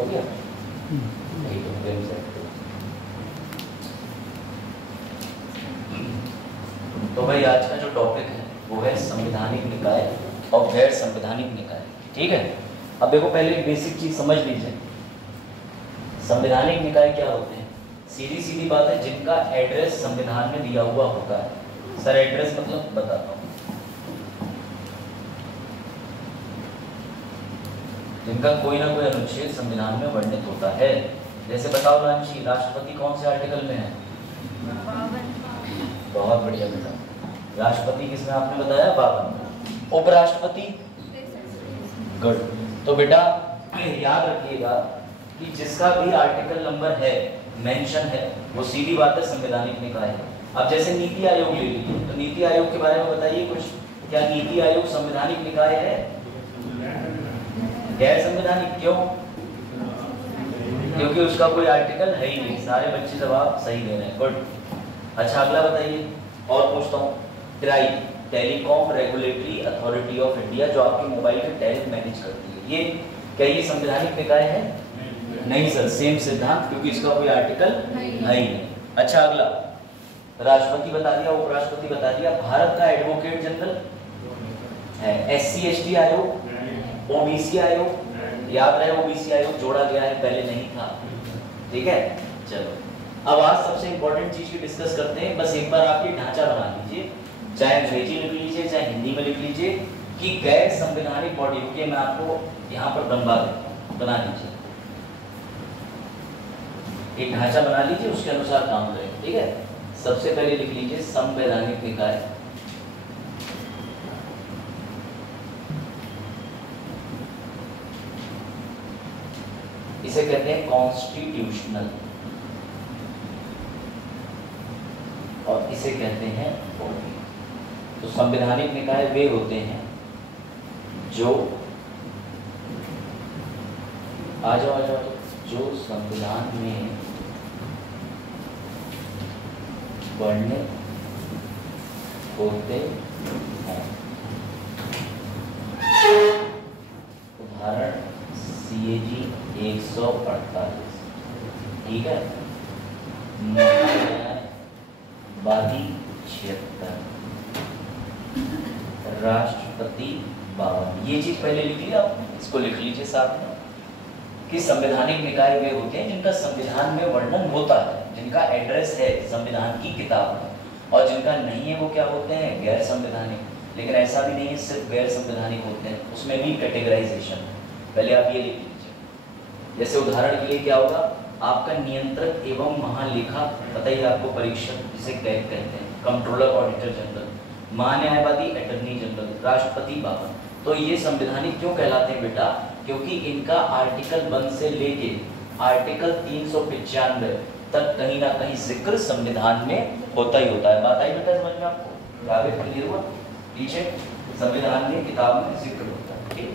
हो गया नहीं तो फ्रेम सेट। तो भाई आज का जो टॉपिक है वो है संवैधानिक निकाय और गैर संवैधानिक निकाय। ठीक है, अब देखो पहले एक बेसिक चीज समझ लीजिए, संवैधानिक निकाय क्या होते हैं। सीधी सीधी बात है, जिनका एड्रेस संविधान में दिया हुआ होता है। सर एड्रेस मतलब बताता हूँ, जिनका कोई ना कोई अनुच्छेद संविधान में वर्णित होता है। जैसे बताओ लांची, राष्ट्रपति कौन से आर्टिकल में है? बहुत बढ़िया बेटा, राष्ट्रपति किसमें आपने बताया? 52। उपराष्ट्रपति? गुड। तो बेटा याद रखिएगा कि जिसका भी आर्टिकल नंबर है, मेंशन है, वो सीधी बात है संवैधानिक निकाय है। अब जैसे नीति आयोग ले लीजिए, तो नीति आयोग के बारे में बताइए कुछ। क्या नीति आयोग संवैधानिक निकाय है? गैर संवैधानिक क्यों? क्योंकि उसका कोई आर्टिकल है ही नहीं। सारे बच्चे जवाब सही दे रहे हैं, गुड। अच्छा अगला बताइए, और पूछता हूँ। Try, telecom regulatory authority of India, जो आपके मोबाइल के टैरिफ मैनेज करती है, ये क्या ये संवैधानिक निकाय है? नहीं सर, सेम सिद्धांत, क्योंकि इसका कोई आर्टिकल है ही नहीं। अच्छा अगला, राष्ट्रपति बता दिया, उपराष्ट्रपति बता दिया। भारत का एडवोकेट जनरल है। SC ST आयोग, OBC आयोग, याद रहे OBC आयोग जोड़ा गया है, पहले नहीं था। ठीक है, चलो अब आज सबसे इंपॉर्टेंट चीज की डिस्कस करते हैं। बस एक बार आप ये ढांचा बना लीजिए, चाहे अंग्रेजी लिख लीजिए चाहे हिंदी में लिख लीजिए, कि गैर संवैधानिक बॉडी। रुकिए मैं आपको यहाँ पर दंबा देता हूँ, बना लीजिए एक ढांचा बना लीजिए, उसके अनुसार काम करें। ठीक है, सबसे पहले लिख लीजिए संवैधानिक निकाय। इसे कहते हैं कॉन्स्टिट्यूशनल और इसे कहते हैं बॉडी। तो संवैधानिक निकाय वे होते हैं जो आ जाओ जो संविधान में वर्णित होते हैं। उदाहरण CAG 148, ठीक है, वादी 76, राष्ट्रपति 52। ये चीज पहले लिख लिया, आप इसको लिख लीजिए साथ में कि संवैधानिक निकाय वे होते हैं जिनका संविधान में वर्णन होता है, जिनका एड्रेस है संविधान की किताब में, और जिनका नहीं है वो क्या होते हैं? गैर संवैधानिक। लेकिन ऐसा भी नहीं है सिर्फ गैर संवैधानिक होते हैं, उसमें भी कैटेगराइजेशन है। पहले आप ये लिख लीजिए। जैसे उदाहरण के लिए क्या होगा, आपका नियंत्रक एवं महालेखा, पता ही आपको परीक्षक जिसे कैग कहते हैं, controller auditor general, महान्यायवादी attorney general, राष्ट्रपति 52। तो ये संवैधानिक क्यों कहलाते हैं बेटा? क्योंकि इनका आर्टिकल 1 से लेके आर्टिकल 395 तक कहीं ना कहीं जिक्र संविधान में होता ही होता है। बात आई बेटा समझ में आपको? आगे क्लियर हुआ? पीछे संविधान में किताब में जिक्र होता है। ठीक,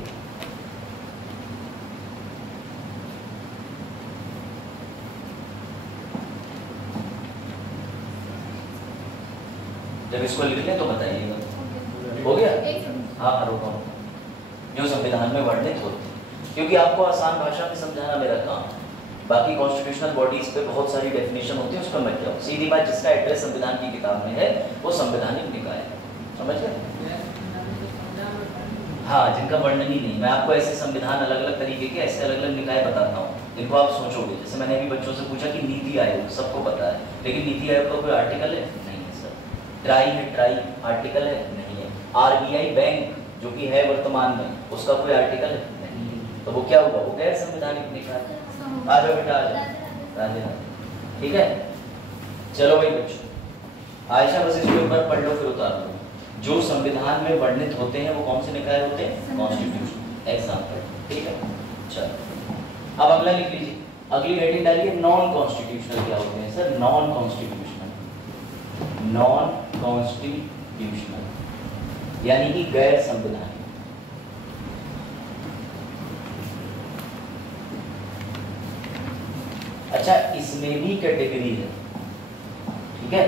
जब इसको लिख लें तो बताइएगा। हो गया? हाँ रुको, जो संविधान में वर्णित होते हैं, क्योंकि आपको आसान भाषा में समझाना मेरा काम है। बाकी कॉन्स्टिट्यूशनल बॉडीज पे बहुत सारी डेफिनेशन होती है, उस पर मत जाओ। सीधी बात, जिसका एड्रेस संविधान की किताब में है वो संवैधानिक निकाय है। समझ गए? हाँ, जिनका वर्णन ही नहीं। मैं आपको ऐसे संविधान अलग अलग तरीके के ऐसे अलग अलग निकाय बताता हूँ, जिनको आप सोचोगे। जैसे मैंने अभी बच्चों से पूछा कि नीति आयोग सबको पता है, लेकिन नीति आयोग का कोई आर्टिकल है? नहीं है सर। ट्राई है, ट्राई आर्टिकल है? नहीं है। RBI बैंक जो कि है वर्तमान में, उसका कोई आर्टिकल है? नहीं है। तो वो क्या होगा? वो गैर संवैधानिक निकाय। आ जाओ बेटा, आ जाओ। ठीक है, चलो भाई बच्चों, आयशा बस इसको एक बार पढ़ लो फिर उतार लो। जो संविधान में वर्णित होते हैं वो कौन से निकाय होते हैं? कॉन्स्टिट्यूशन। एग्जाम्पल। ठीक है, चलो अब अगला लिख लीजिए। अगली हेडिंग डालिए, नॉन कॉन्स्टिट्यूशनल क्या होते हैं sir? Non constitutional, non constitutional यानी कि गैर संवैधानिक। अच्छा, इसमें भी कैटेगरी है। ठीक है,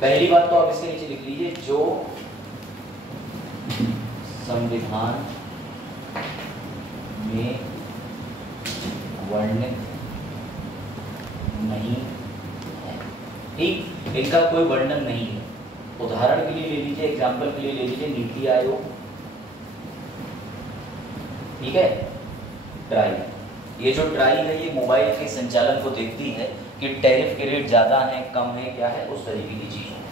पहली बात तो आप इसके नीचे लिख लीजिए, जो संविधान में वर्णित नहीं है। ठीक, इनका कोई वर्णन नहीं है। उदाहरण के लिए ले लीजिए, एग्जाम्पल के लिए ले लीजिए नीति आयोग, ठीक है, ट्राई। ये जो ट्राई है ये मोबाइल के संचालन को देखती है कि टैरिफ के रेट ज़्यादा हैं, कम है, क्या है, उस तरीके की चीज़ है।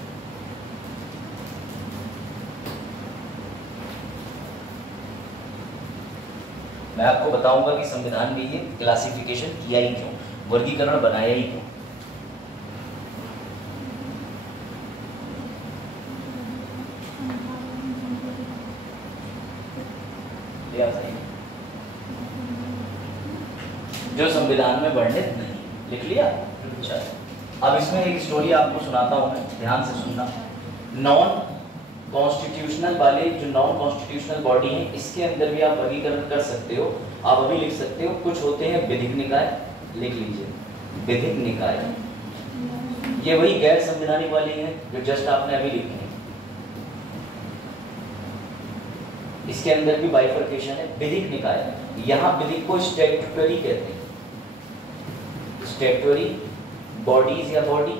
मैं आपको बताऊंगा कि संविधान में ये क्लासिफिकेशन किया ही क्यों, वर्गीकरण बनाया ही क्यों। जो संविधान में वर्णित नहीं, लिख लिया। अच्छा, अब इसमें एक स्टोरी आपको सुनाता हूं मैं, ध्यान से सुनना। नॉन कॉन्स्टिट्यूशनल वाले जो नॉन कॉन्स्टिट्यूशनल बॉडी है, इसके अंदर भी आप वर्गीकरण कर सकते हो। आप अभी लिख सकते हो, कुछ होते हैं विधिक निकाय, लिख लीजिए विधिक निकाय। ये वही गैर संवैधानिक वाली है जो जस्ट आपने अभी लिखी है। इसके अंदर भी बाइफर्केशन है, विधिक निकाय। यहाँ विधिक को स्टैट्यूटरी कहते हैं, स्टैट्यूटरी बॉडीज या बॉडी।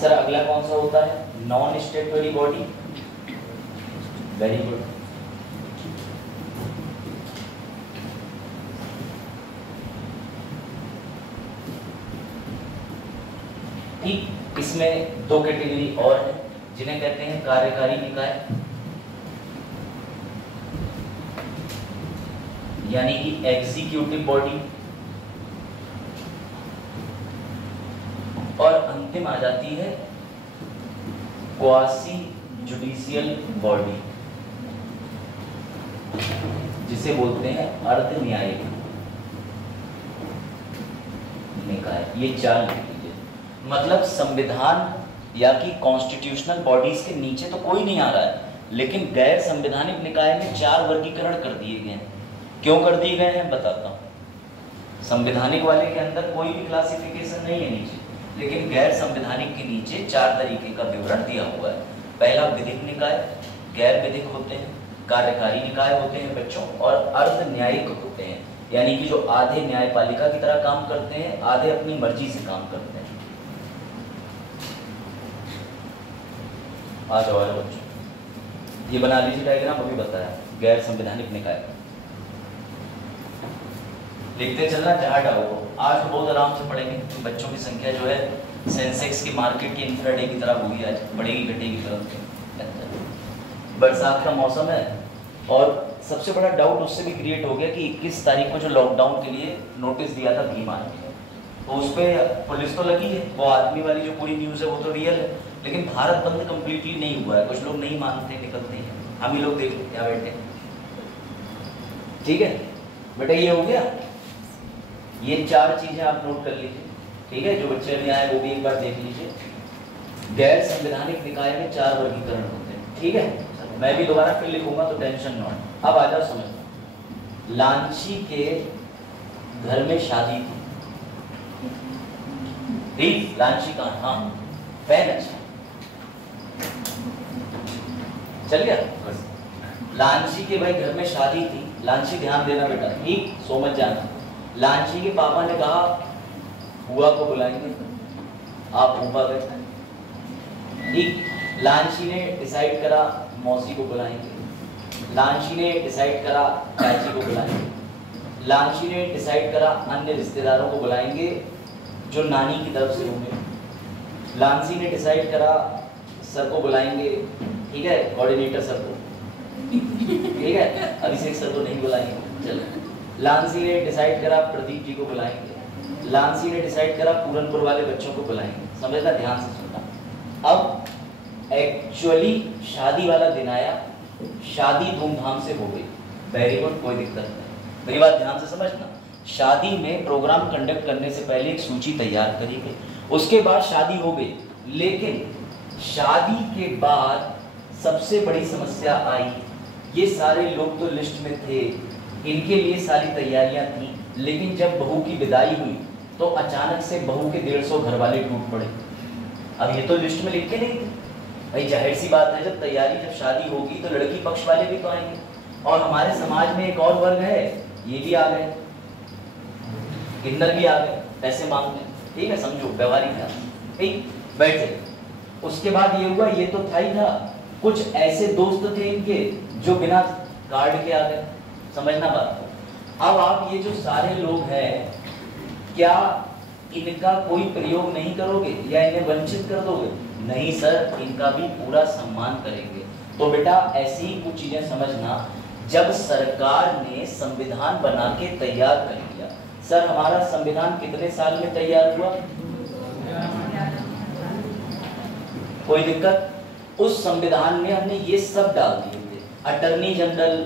सर अगला कौन सा होता है? Non statutory body. Very good. ठीक, इसमें दो कैटेगरी और है जिन्हें कहते हैं कार्यकारी निकाय, यानी कि एग्जीक्यूटिव बॉडी, और अंतिम आ जाती है क्वासी जुडिशियल बॉडी, जिसे बोलते हैं अर्ध न्यायिक निकाय। ये चार लिख लीजिए। मतलब संविधान या कि कॉन्स्टिट्यूशनल बॉडीज के नीचे तो कोई नहीं आ रहा है, लेकिन गैर संवैधानिक निकाय में चार वर्गीकरण कर दिए गए हैं। क्यों कर दिए गए हैं बताता हूं। संवैधानिक वाले के अंदर कोई भी क्लासिफिकेशन नहीं है नीचे, लेकिन गैर संवैधानिक के नीचे चार तरीके का विवरण दिया हुआ है। पहला विधिक निकाय, गैर विधिक होते हैं, कार्यकारी निकाय होते हैं बच्चों, और अर्ध न्यायिक होते हैं, यानी कि जो आधे न्यायपालिका की तरह काम करते हैं, आधे अपनी मर्जी से काम करते हैं। आ जाओ बच्चों, ये बना लीजिए डायग्राम, अभी बताया गैर संवैधानिक निकाय। लिखते चलना जहाँ डालो। आज बहुत आराम से पढ़ेंगे, बच्चों की संख्या जो है सेंसेक्स की मार्केट की इंफ्राडे की तरह होगी, आज बढ़ेगी घटेगी तुरंत। बरसात का मौसम है और सबसे बड़ा डाउट उससे भी क्रिएट हो गया कि 21 तारीख को जो लॉकडाउन के लिए नोटिस दिया था भीमा ने, तो उस पर पुलिस तो लगी है। वो आदमी वाली जो पूरी न्यूज़ है वो तो रियल है, लेकिन भारत बंद कंप्लीटली नहीं हुआ है। कुछ लोग नहीं मानते, निकलते हैं, हम ही लोग देख लो क्या बैठे। ठीक है बेटा, ये हो गया। ये चार चीजें आप नोट कर लीजिए, ठीक है। जो बच्चे नहीं आए वो भी एक बार देख लीजिए। गैर संवैधानिक निकाय में चार वर्गीकरण होते हैं, ठीक है। मैं भी दोबारा फिर लिखूंगा तो टेंशन नॉट। अब आ जाओ समझ। लांची के घर में शादी थी, ठीक। लांची का, हाँ पैन अच्छा चल गया। लांची के भाई घर में शादी थी। लांची ध्यान देना बेटा, ठीक, सो मत जाना। लांची के पापा ने कहा बुआ को बुलाएंगे, आप फूफा गए, ठीक। लांची ने डिसाइड करा मौसी को बुलाएंगे। लांची ने डिसाइड करा चाची को बुलाएंगे। लांची ने डिसाइड करा अन्य रिश्तेदारों को बुलाएंगे जो नानी की तरफ से होंगे। लांची ने डिसाइड करा सर को बुलाएंगे, ठीक है, कोऑर्डिनेटर सर को, ठीक है, अभिषेक सर को नहीं बुलाएंगे, चलो। लांसी ने डिसाइड करा प्रदीप जी को बुलाएंगे। लांसी ने डिसाइड करा पूरनपुर वाले बच्चों को बुलाएंगे। समझना, ध्यान से सुनना। अब एक्चुअली शादी वाला दिन आया, शादी धूमधाम से हो गई, वेरी गुड, कोई दिक्कत नहीं। मेरी बात ध्यान से समझना। शादी में प्रोग्राम कंडक्ट करने से पहले एक सूची तैयार करी गई, उसके बाद शादी हो गई। लेकिन शादी के बाद सबसे बड़ी समस्या आई, ये सारे लोग तो लिस्ट में थे, इनके लिए सारी तैयारियां थी, लेकिन जब बहू की विदाई हुई तो अचानक से बहू के 150 घर वाले टूट पड़े। अब ये तो लिस्ट में लिख के नहीं थे भाई, जाहिर सी बात है, जब तैयारी, जब शादी होगी तो लड़की पक्ष वाले भी तो आएंगे। और हमारे समाज में एक और वर्ग है, ये भी आ गए, किन्नर भी आ गए पैसे मांगने, ठीक है, समझो व्यवहारिक था, ठीक, बैठे। उसके बाद ये हुआ, ये तो था ही था, कुछ ऐसे दोस्त थे इनके जो बिना कार्ड के आ गए, समझना बात को। अब आप ये जो सारे लोग हैं, क्या इनका कोई प्रयोग नहीं करोगे या इन्हें वंचित कर दोगे? नहीं सर, इनका भी पूरा सम्मान करेंगे। तो बेटा ऐसी ही कुछ चीजें समझना। जब सरकार ने संविधान बना के तैयार कर लिया, सर हमारा संविधान कितने साल में तैयार हुआ? कोई दिक्कत? उस संविधान में हमने ये सब डाल दिए थे, अटर्नी जनरल,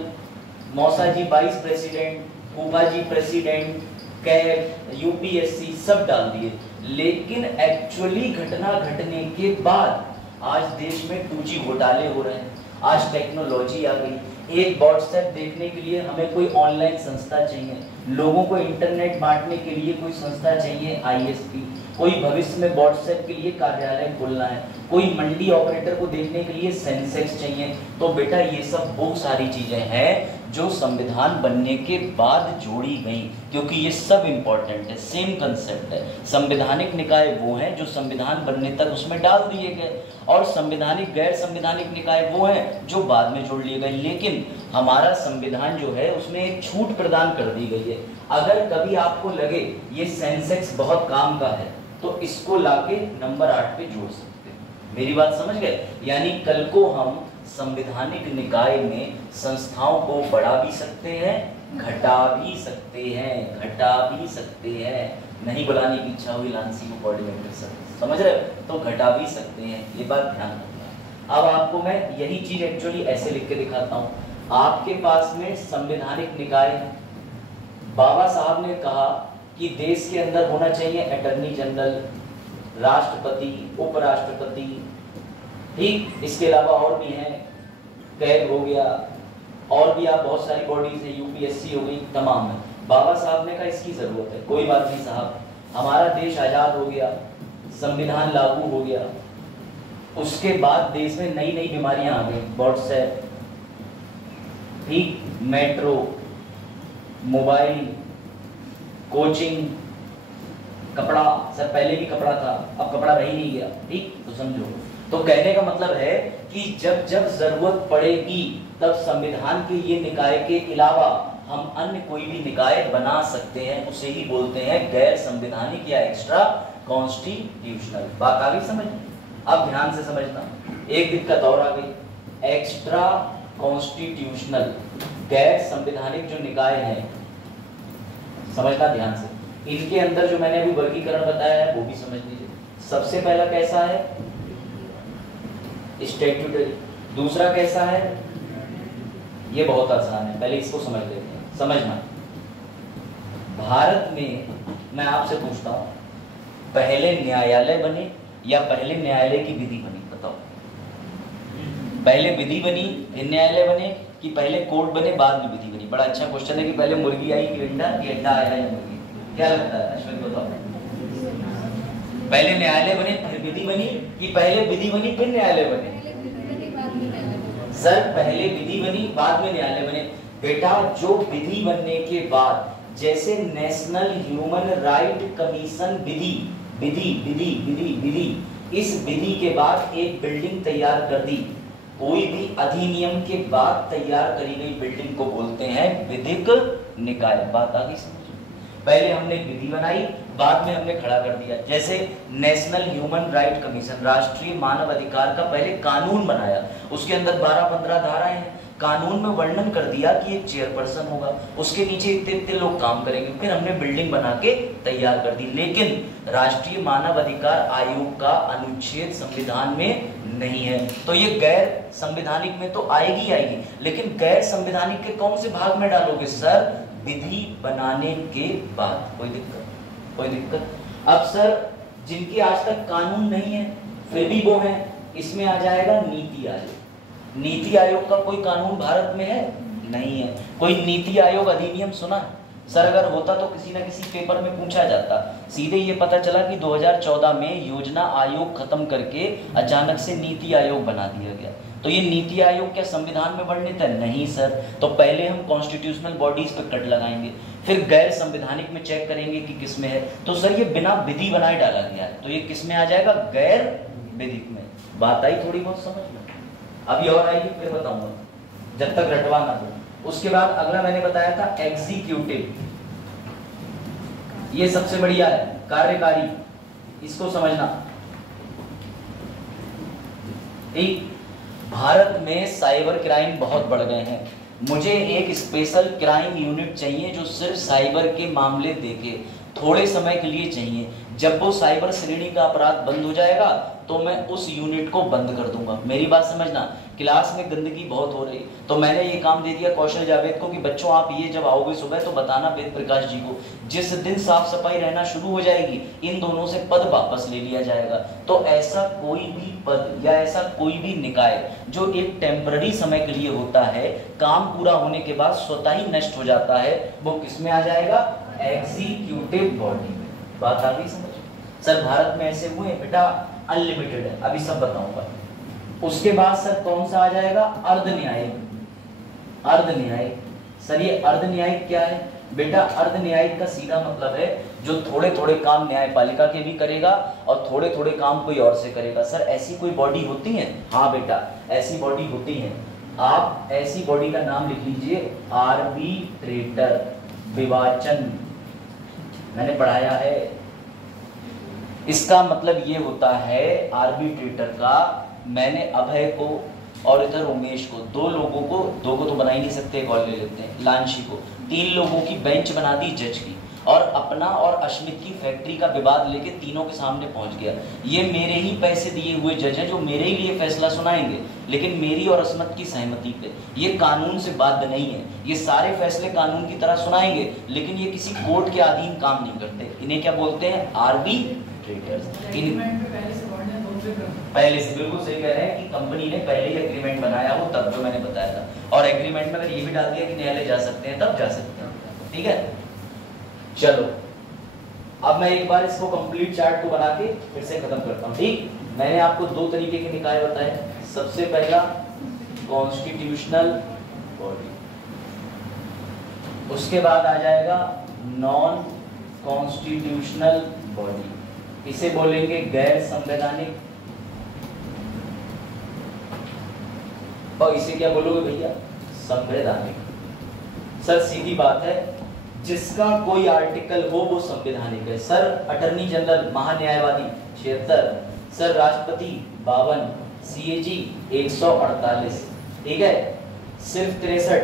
मौसा जी वाइस प्रेसिडेंट, फूफा जी प्रेसिडेंट, कैब, यूपीएससी सब डाल दिए। लेकिन एक्चुअली घटना घटने के बाद आज देश में 2G घोटाले हो रहे हैं, आज टेक्नोलॉजी आ गई। एक व्हाट्सएप देखने के लिए हमें कोई ऑनलाइन संस्था चाहिए, लोगों को इंटरनेट बांटने के लिए कोई संस्था चाहिए आईएसपी, कोई भविष्य में व्हाट्सएप के लिए कार्यालय खोलना है, कोई मंडी ऑपरेटर को देखने के लिए सेंसेक्स चाहिए। तो बेटा ये सब वो सारी चीजें हैं जो संविधान बनने के बाद जोड़ी गई, क्योंकि ये सब इंपॉर्टेंट है, सेम कंसेप्ट है। संवैधानिक निकाय वो हैं जो संविधान बनने तक उसमें डाल दिए गए, और संवैधानिक गैर संवैधानिक निकाय वो हैं जो बाद में जोड़ लिए गए। लेकिन हमारा संविधान जो है उसमें एक छूट प्रदान कर दी गई है। अगर कभी आपको लगे ये सेंसेक्स बहुत काम का है तो इसको लाके नंबर 8 पे जोड़ सकते हैं। मेरी बात समझ गए? यानी कल को हम संवैधानिक निकाय में संस्थाओं को बढ़ा भी सकते हैं, घटा भी सकते हैं, घटा भी सकते हैं। नहीं बुलाने की इच्छा हुई लांसी को कोऑर्डिनेटर सर, समझ रहे हो? तो घटा भी सकते हैं, ये बात ध्यान रखना। अब आपको मैं यही चीज एक्चुअली ऐसे लिख के दिखाता हूँ। आपके पास में संवैधानिक निकाय है। बाबा साहब ने कहा कि देश के अंदर होना चाहिए अटर्नी जनरल, राष्ट्रपति, उपराष्ट्रपति, ठीक, इसके अलावा और भी हैं, कैग हो गया, और भी आप बहुत सारी बॉडीज है, यूपीएससी हो गई, तमाम है। बाबा साहब ने कहा इसकी जरूरत है, कोई बात नहीं साहब, हमारा देश आजाद हो गया, संविधान लागू हो गया, उसके बाद देश में नई नई बीमारियां आ गई, व्हाट्सएप, ठीक, मेट्रो, मोबाइल, कोचिंग, कपड़ा, सर पहले भी कपड़ा था, अब कपड़ा रह ही नहीं गया, ठीक, तो समझो। तो कहने का मतलब है कि जब जब जरूरत पड़ेगी तब संविधान के ये निकाय के अलावा हम अन्य कोई भी निकाय बना सकते हैं, उसे ही बोलते हैं गैर संवैधानिक या एक्स्ट्रा कॉन्स्टिट्यूशनल। बात आ गई समझ? अब ध्यान से समझना, एक दिक्कत और आ गई, एक्स्ट्रा कॉन्स्टिट्यूशनल गैर संवैधानिक जो निकाय है, समझना ध्यान से, इनके अंदर जो मैंने अभी वर्गीकरण बताया है वो भी समझ लीजिए। सबसे पहला कैसा है? स्टैट्यूटरी। दूसरा कैसा है? ये बहुत आसान है, पहले इसको समझ लेते हैं। समझना, भारत में मैं आपसे पूछता हूं, पहले न्यायालय बने या पहले न्यायालय की विधि बनी? बताओ। पहले विधि बनी फिर न्यायालय बने, कि पहले कोर्ट बने बाद में विधि बनी? बड़ा अच्छा क्वेश्चन है कि पहले मुर्गी आई कि अंडा, कि अंडा आया या मुर्गी? क्या लगता है अश्विन, बताओ। पहले न्यायालय बने फिर विधि बनी, कि पहले विधि बनी फिर न्यायालय बने? सर पहले विधि बनी बाद में न्यायालय बने। बेटा जो विधि बनने के बाद, जैसे नेशनल ह्यूमन राइट कमीशन विधि, विधि विधि विधि विधि, इस विधि के बाद एक बिल्डिंग तैयार कर दी, कोई भी अधिनियम के बाद तैयार करी गई बिल्डिंग को बोलते हैं विधिक निकाय। बात आ गई समझ? पहले हमने विधि बनाई, बाद में हमने खड़ा कर दिया। जैसे नेशनल ह्यूमन राइट कमीशन, राष्ट्रीय मानव अधिकार का पहले कानून बनाया, उसके अंदर 12-15 धाराएं हैं, कानून में वर्णन कर दिया कि एक चेयरपर्सन होगा, उसके नीचे इतने लोग काम करेंगे, फिर हमने बिल्डिंग बना के तैयार कर दी। लेकिन राष्ट्रीय मानव अधिकार आयोग का अनुच्छेद संविधान में नहीं है, तो ये गैर संवैधानिक में तो आएगी आएगी, लेकिन गैर संवैधानिक के कौन से भाग में डालोगे? सर विधि बनाने के बाद। कोई दिक्कत? कोई दिक्कत? अब सर जिनकी आज तक कानून नहीं है फिर भी वो है, इसमें आ जाएगा नीति आयोग। नीति आयोग का कोई कानून भारत में है? नहीं है। कोई नीति आयोग अधिनियम सुना? सर अगर होता तो किसी ना किसी पेपर में पूछा जाता। सीधे ये पता चला कि 2014 में योजना आयोग खत्म करके अचानक से नीति आयोग बना दिया गया। तो ये नीति आयोग क्या संविधान में वर्णित है? नहीं सर। तो पहले हम कॉन्स्टिट्यूशनल बॉडीज पे कट लगाएंगे, फिर गैर संवैधानिक में चेक करेंगे कि किस में है। तो सर ये बिना विधि बनाए डाला गया है, तो ये किस में आ जाएगा? गैर विधिक में। बात आई थोड़ी बहुत समझ में? अभी और आएगी फिर बताऊंगा, जब तक रटवा ना दो। उसके बाद अगला मैंने बताया था एग्जीक्यूटिव, ये सबसे बढ़िया है, कार्यकारी, इसको समझना। ठीक, भारत में साइबर क्राइम बहुत बढ़ गए हैं। मुझे एक स्पेशल क्राइम यूनिट चाहिए जो सिर्फ साइबर के मामले देखे, थोड़े समय के लिए चाहिए। जब वो साइबर श्रेणी का अपराध बंद हो जाएगा तो मैं उस यूनिट को बंद कर दूंगा। मेरी बात समझना, क्लास में गंदगी बहुत हो रही, तो मैंने ये काम दे दिया कौशल जावेद को कि बच्चों आप ये जब आओगे सुबह तो बताना वेद प्रकाश जी को, जिस दिन साफ सफाई रहना शुरू हो जाएगी इन दोनों से पद वापस ले लिया जाएगा। तो ऐसा कोई भी पद या ऐसा कोई भी निकाय जो एक टेम्पररी समय के लिए होता है, काम पूरा होने के बाद स्वतः ही नष्ट हो जाता है, वो किसमें आ जाएगा? एग्जीक्यूटिव बॉडी में। बात आ गई समझ? सर भारत में ऐसे हुए बेटा अनलिमिटेड है, अभी सब बताऊंगा। उसके बाद सर कौन सा आ जाएगा? अर्ध न्यायिक। अर्ध न्यायिक, सर ये अर्ध न्यायिक क्या है? बेटा अर्ध न्यायिक का सीधा मतलब है जो थोड़े थोड़े काम न्यायपालिका के भी करेगा और थोड़े थोड़े काम कोई और से करेगा। सर ऐसी कोई बॉडी होती है? हाँ बेटा ऐसी बॉडी होती है। आप ऐसी बॉडी का नाम लिख लीजिए, आर्बिट्रेटर, विवाचन, मैंने पढ़ाया है। इसका मतलब ये होता है आर्बिट्रेटर का, मैंने अभय को और इधर उमेश को, दो को तो बना ही नहीं सकते, एक और ले लेते हैं लांशी को, 3 लोगों की बेंच बना दी जज की, और अपना और अश्मित की फैक्ट्री का विवाद लेके तीनों के सामने पहुंच गया। ये मेरे ही पैसे दिए हुए जज हैं जो मेरे ही लिए फैसला सुनाएंगे, लेकिन मेरी और अस्मत की सहमति पे। ये कानून से बाध्य नहीं है, ये सारे फैसले कानून की तरह सुनाएंगे, लेकिन ये किसी कोर्ट के अधीन काम नहीं करते। इन्हें क्या बोलते हैं? आर्बिट्रेटर्स। पहले से बिल्कुल सही कह रहे हैं कि कंपनी ने पहले ही एग्रीमेंट बनाया हो तब, जो मैंने बताया था। और एग्रीमेंट में अगर ये भी डाल दिया कि न्यायालय जा सकते हैं तब जा सकते हैं। ठीक है, चलो अब मैं एक बार इसको कंप्लीट चार्ट को बना के फिर से खत्म करता हूँ। ठीक, मैंने आपको 2 तरीके के निकाय बताए। सबसे पहला कॉन्स्टिट्यूशनल बॉडी, उसके बाद आ जाएगा नॉन कॉन्स्टिट्यूशनल बॉडी, इसे बोलेंगे गैर संवैधानिक, और इसे क्या बोलोगे भैया? संवैधानिक। सर सीधी बात है, जिसका कोई आर्टिकल हो वो संवैधानिक है। सर अटर्नी जनरल महान्यायवादी 76, सर राष्ट्रपति 52, सीएजी 148, ठीक है, सिर्फ 63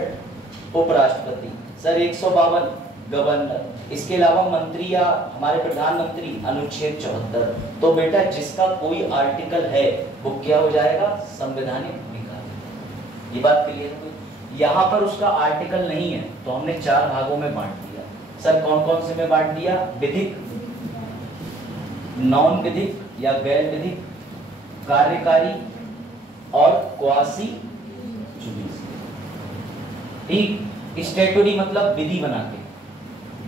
उपराष्ट्रपति, सर 152 गवर्नर, इसके अलावा मंत्री या हमारे प्रधानमंत्री अनुच्छेद 74। तो बेटा जिसका कोई आर्टिकल है वो क्या हो जाएगा? संवैधानिक निकाय। ये बात क्लियर है? यहाँ पर उसका आर्टिकल नहीं है तो हमने 4 भागों में बांट दिया। सर कौन कौन से में बांट दिया? विधिक, नॉन विधिक या गैर विधिक, कार्यकारी और क्वासी जुडिशियल। ठीक, स्टैट्यूटरी मतलब विधि बना के,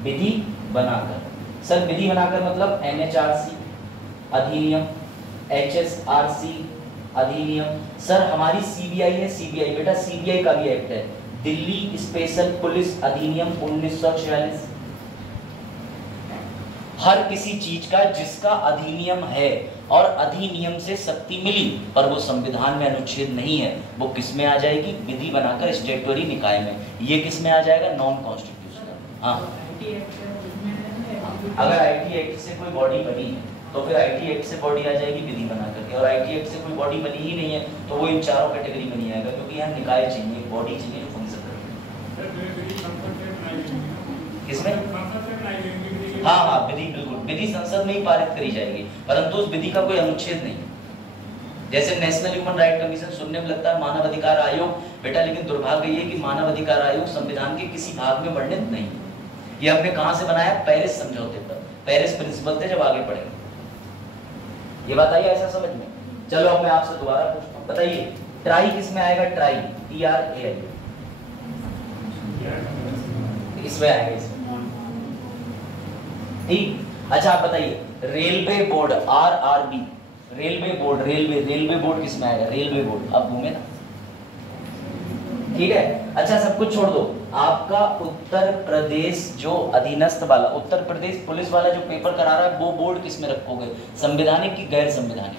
विधि बनाकर। सर विधि बनाकर मतलब एनएचआरसी अधिनियम, एचएसआरसी अधिनियम। सर हमारी सीबीआई है, सीबीआई बेटा सीबीआई का भी एक्ट है, दिल्ली स्पेशल पुलिस अधिनियम 1946। हर किसी चीज का जिसका अधिनियम है और अधिनियम से शक्ति मिली पर वो संविधान में अनुच्छेद नहीं है, वो किस में आ जाएगी? विधि बनाकर स्टैट्यूटरी निकाय में। ये किस में आ जाएगा? Non constitutional. हाँ, अगर आईटी एक्ट से कोई बॉडी बनी है तो फिर आईटी एक्ट से बॉडी आ जाएगी विधि बना करके, और आईटी एक्ट से कोई बॉडी बनी ही नहीं है तो वो इन चारों कैटेगरी में नहीं आएगा, क्योंकि यहाँ निकाय चाहिए, बॉडी चाहिए जो फंक्शन करे। किसमें? हाँ हाँ, विधि, बिल्कुल विधि संसद में ही पारित करी जाएगी, परंतु उस विधि का कोई अनुच्छेद नहीं। जैसे नेशनल ह्यूमन राइट कमीशन सुनने में लगता है मानव अधिकार आयोग, बेटा लेकिन दुर्भाग्य ये कि मानव अधिकार आयोग संविधान के किसी भाग में वर्णित नहीं। ये हमने कहां से बनाया? पेरिस समझौते पर, पेरिस प्रिंसिपल थे, जब आगे पढ़ेंगे। ये बात आई ऐसा समझ में? चलो अब मैं आपसे दोबारा पूछता हूँ, बताइए ट्राई किस में आएगा? ट्राई, TRAI, इसमें आएगा, इसमें। ठीक, अच्छा आप बताइए railway board, RRB, railway board, railway board किस में आएगा? रेलवे बोर्ड, अब घूमे ना, ठीक है। अच्छा सब कुछ छोड़ दो, आपका उत्तर प्रदेश जो अधीनस्थ वाला उत्तर प्रदेश पुलिस वाला जो पेपर करा रहा है वो बोर्ड किस में रखोगे, संवैधानिक की गैर संवैधानिक?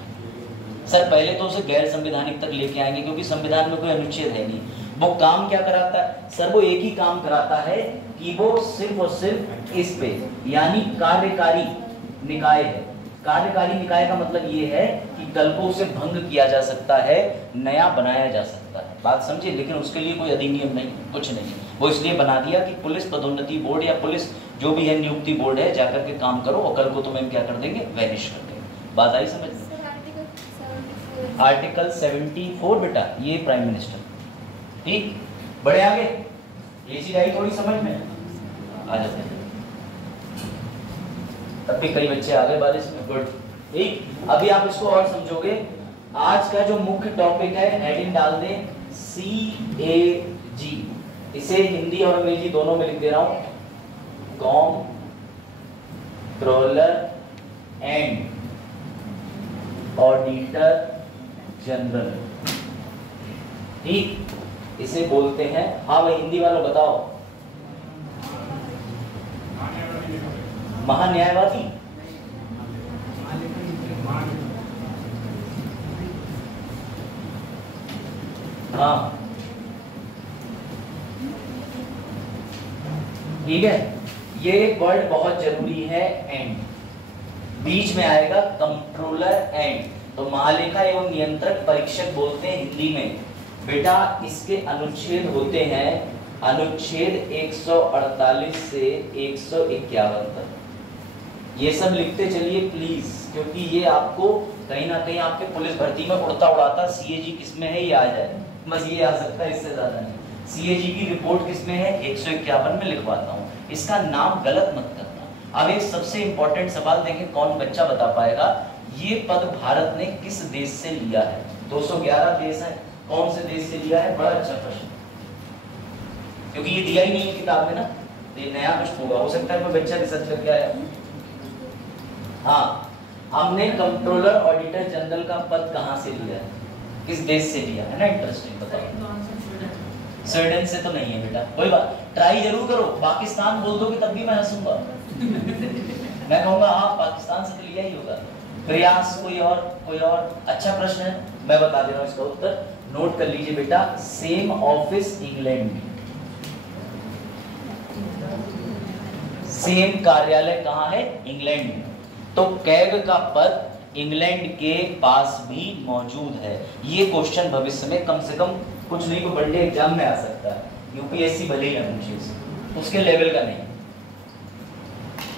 सर पहले तो उसे गैर संवैधानिक तक लेके आएंगे क्योंकि संविधान में कोई अनुच्छेद है नहीं। वो काम क्या कराता है सर, वो एक ही काम कराता है कि वो सिर्फ और सिर्फ इस पे यानी कार्यकारी निकाय है। कार्यकारी निकाय का मतलब ये है कि कल को उसे भंग किया जा सकता है, नया बनाया जा सकता है, बात समझिए। लेकिन उसके लिए कोई अधिनियम नहीं, कुछ नहीं। वो इसलिए बना दिया कि पुलिस पदोन्नति बोर्ड या पुलिस जो भी है नियुक्ति बोर्ड है, जाकर के काम करो और कल को तुम्हें क्या कर देंगे, वैनिश कर देंगे। बात आई समझ में? आर्टिकल 74 बेटा, ये प्राइम मिनिस्टर। ठीक, बड़े आगे, ये चीज आई थोड़ी समझ में? आ जाते हैं, तब भी कई बच्चे आ गए बारिश में, गुड। ठीक, अभी आप इसको और समझोगे। आज का जो मुख्य टॉपिक है, हेडिंग डाल दें CAG, इसे हिंदी और अंग्रेजी दोनों में लिख दे रहा हूं, कंट्रोलर एंड ऑडिटर जनरल। ठीक, इसे बोलते हैं, हाँ भाई हिंदी वालों बताओ, महान्यायवादी। हाँ ठीक है, ये वर्ड बहुत जरूरी है, एंड बीच में आएगा कंट्रोलर एंड, तो महालेखा एवं नियंत्रक परीक्षक बोलते हैं हिंदी में। बेटा इसके अनुच्छेद होते हैं, अनुच्छेद 148 से 151 तक, ये सब लिखते चलिए प्लीज, क्योंकि ये आपको कहीं ना कहीं आपके पुलिस भर्ती में उड़ता उड़ाता CAG किसमें है ये आ जाए, बस ये आ सकता है, इससे ज्यादा नहीं। CAG की रिपोर्ट किसमें है, 151 में लिखवाता हूँ, इसका नाम गलत मत करना। अब एक सबसे इंपॉर्टेंट सवाल देखें, कौन बच्चा बता पाएगा, ये पद भारत ने किस देश से लिया है? 211 देश है, कौन से देश से लिया है? बड़ा अच्छा प्रश्न, क्योंकि ये दिया ही नहीं है किताब में ना, तो ये नया प्रश्न होगा, हो सकता है कोई बच्चा रिसर्च करके आया। हाँ, हमने कंट्रोलर ऑडिटर जनरल का पद कहां से लिया है, किस देश से लिया है ना, इंटरेस्टिंग, बताओ। स्वीडन से तो नहीं है बेटा, कोई बात, ट्राई जरूर करो, पाकिस्तान बोल दोगे तब भी मैं हंसूंगा मैं कहूंगा हाँ पाकिस्तान से तो लिया ही होगा। प्रयास कोई और अच्छा प्रश्न है, मैं बता दे रहा हूं इसका उत्तर, नोट कर लीजिए बेटा, सेम ऑफिस इंग्लैंड में, सेम कार्यालय कहां है, इंग्लैंड में, तो कैग का पद इंग्लैंड के पास भी मौजूद है। ये क्वेश्चन भविष्य में कम से कम कुछ नहीं तो वनडे एग्जाम में आ सकता है, यूपीएससी भले ही है उसके लेवल का नहीं।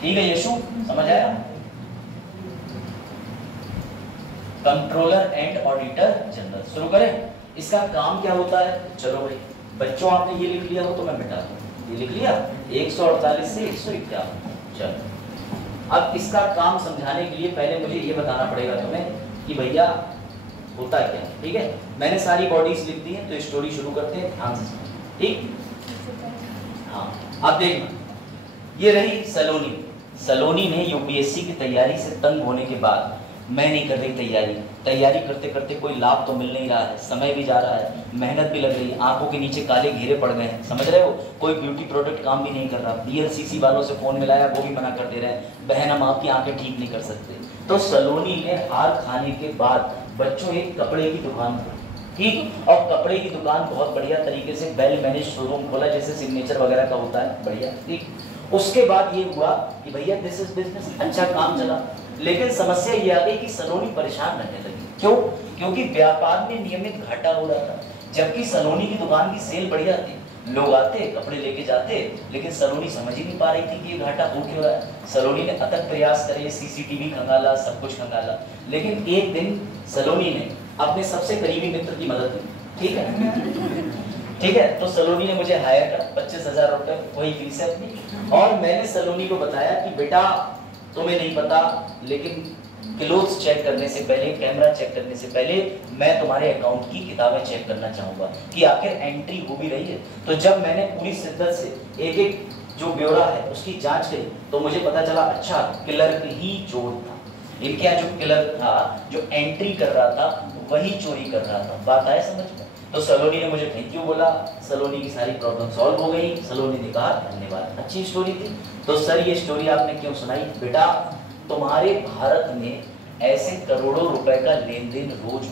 ठीक है यशु, समझ आया? कंट्रोलर एंड ऑडिटर जनरल, शुरू करें। इसका काम क्या होता है, चलो भाई बच्चों आपने ये लिख लिया हो तो मैं मिटा दूं, ये लिख लिया 148 से 151। चलो अब इसका काम समझाने के लिए पहले मुझे ये बताना पड़ेगा तुम्हें कि भैया होता क्या। ठीक है, मैंने सारी बॉडीज लिख दी हैं, तो स्टोरी शुरू करते हैं, ध्यान से। ठीक, हाँ अब देखना, ये रही सलोनी। सलोनी ने यूपीएससी की तैयारी से तंग होने के बाद, मैं नहीं कर रही तैयारी करते करते कोई लाभ तो मिल नहीं रहा है, समय भी जा रहा है, मेहनत भी लग रही है, आंखों के नीचे काले घेरे पड़ गए हैं, समझ रहे हो, कोई ब्यूटी प्रोडक्ट काम भी नहीं कर रहा, BLCC वालों से फोन मिलाया वो भी मना कर दे रहे हैं, बहन हम आपकी आंखें ठीक नहीं कर सकते। तो सलोनी ने हार खाने के बाद बच्चों एक कपड़े की दुकान खोली, ठीक, और कपड़े की दुकान बहुत बढ़िया तरीके से वेल मैनेज शोरूम खोला, जैसे सिग्नेचर वगैरह का होता है, बढ़िया। ठीक, उसके बाद ये हुआ कि भैया दिस इज बिजनेस, अच्छा काम चला, लेकिन समस्या ये आ गई कि सलोनी परेशान रहने लगी। क्यों? क्योंकि व्यापार में नियमित घाटा हो रहा था, जबकि सलोनी की दुकान की सेल बढ़िया थी, लोग आते कपड़े लेके जाते, लेकिन सलोनी समझ ही नहीं पा रही थी कि ये घाटा हो क्यों रहा है। सलोनी ने अथक प्रयास करे, CCTV खंगाला, सब कुछ खंगाला, लेकिन एक दिन सलोनी ने अपने सबसे करीबी मित्र की मदद ली। ठीक है ठीक है, तो सलोनी ने मुझे हायर करा, 25,000 रुपए वही फीस है अपनी, और मैंने सलोनी को बताया कि बेटा तुम्हें नहीं पता, लेकिन क्लोथ्स चेक करने से पहले, कैमरा चेक करने से पहले मैं तुम्हारे अकाउंट की किताबें चेक करना चाहूंगा कि आखिर एंट्री हो भी रही है। तो जब मैंने पूरी शिद्दत से एक एक जो ब्यौरा है उसकी जांच करी, तो मुझे पता चला अच्छा क्लर्क ही चोर था, इनके यहाँ जो क्लर्क था जो एंट्री कर रहा था वही चोरी कर रहा था। बात आया समझ में? तो सलोनी ने मुझे थैंक यू बोला, सलोनी की सारी प्रॉब्लम सॉल्व हो गई, सलोनी ने कहा धन्यवाद। अच्छी स्टोरी थी। तो सर ये स्टोरी आपने क्यों सुनाई? बेटा तुम्हारे भारत में ऐसे करोड़ों रुपए का लेन देन रोज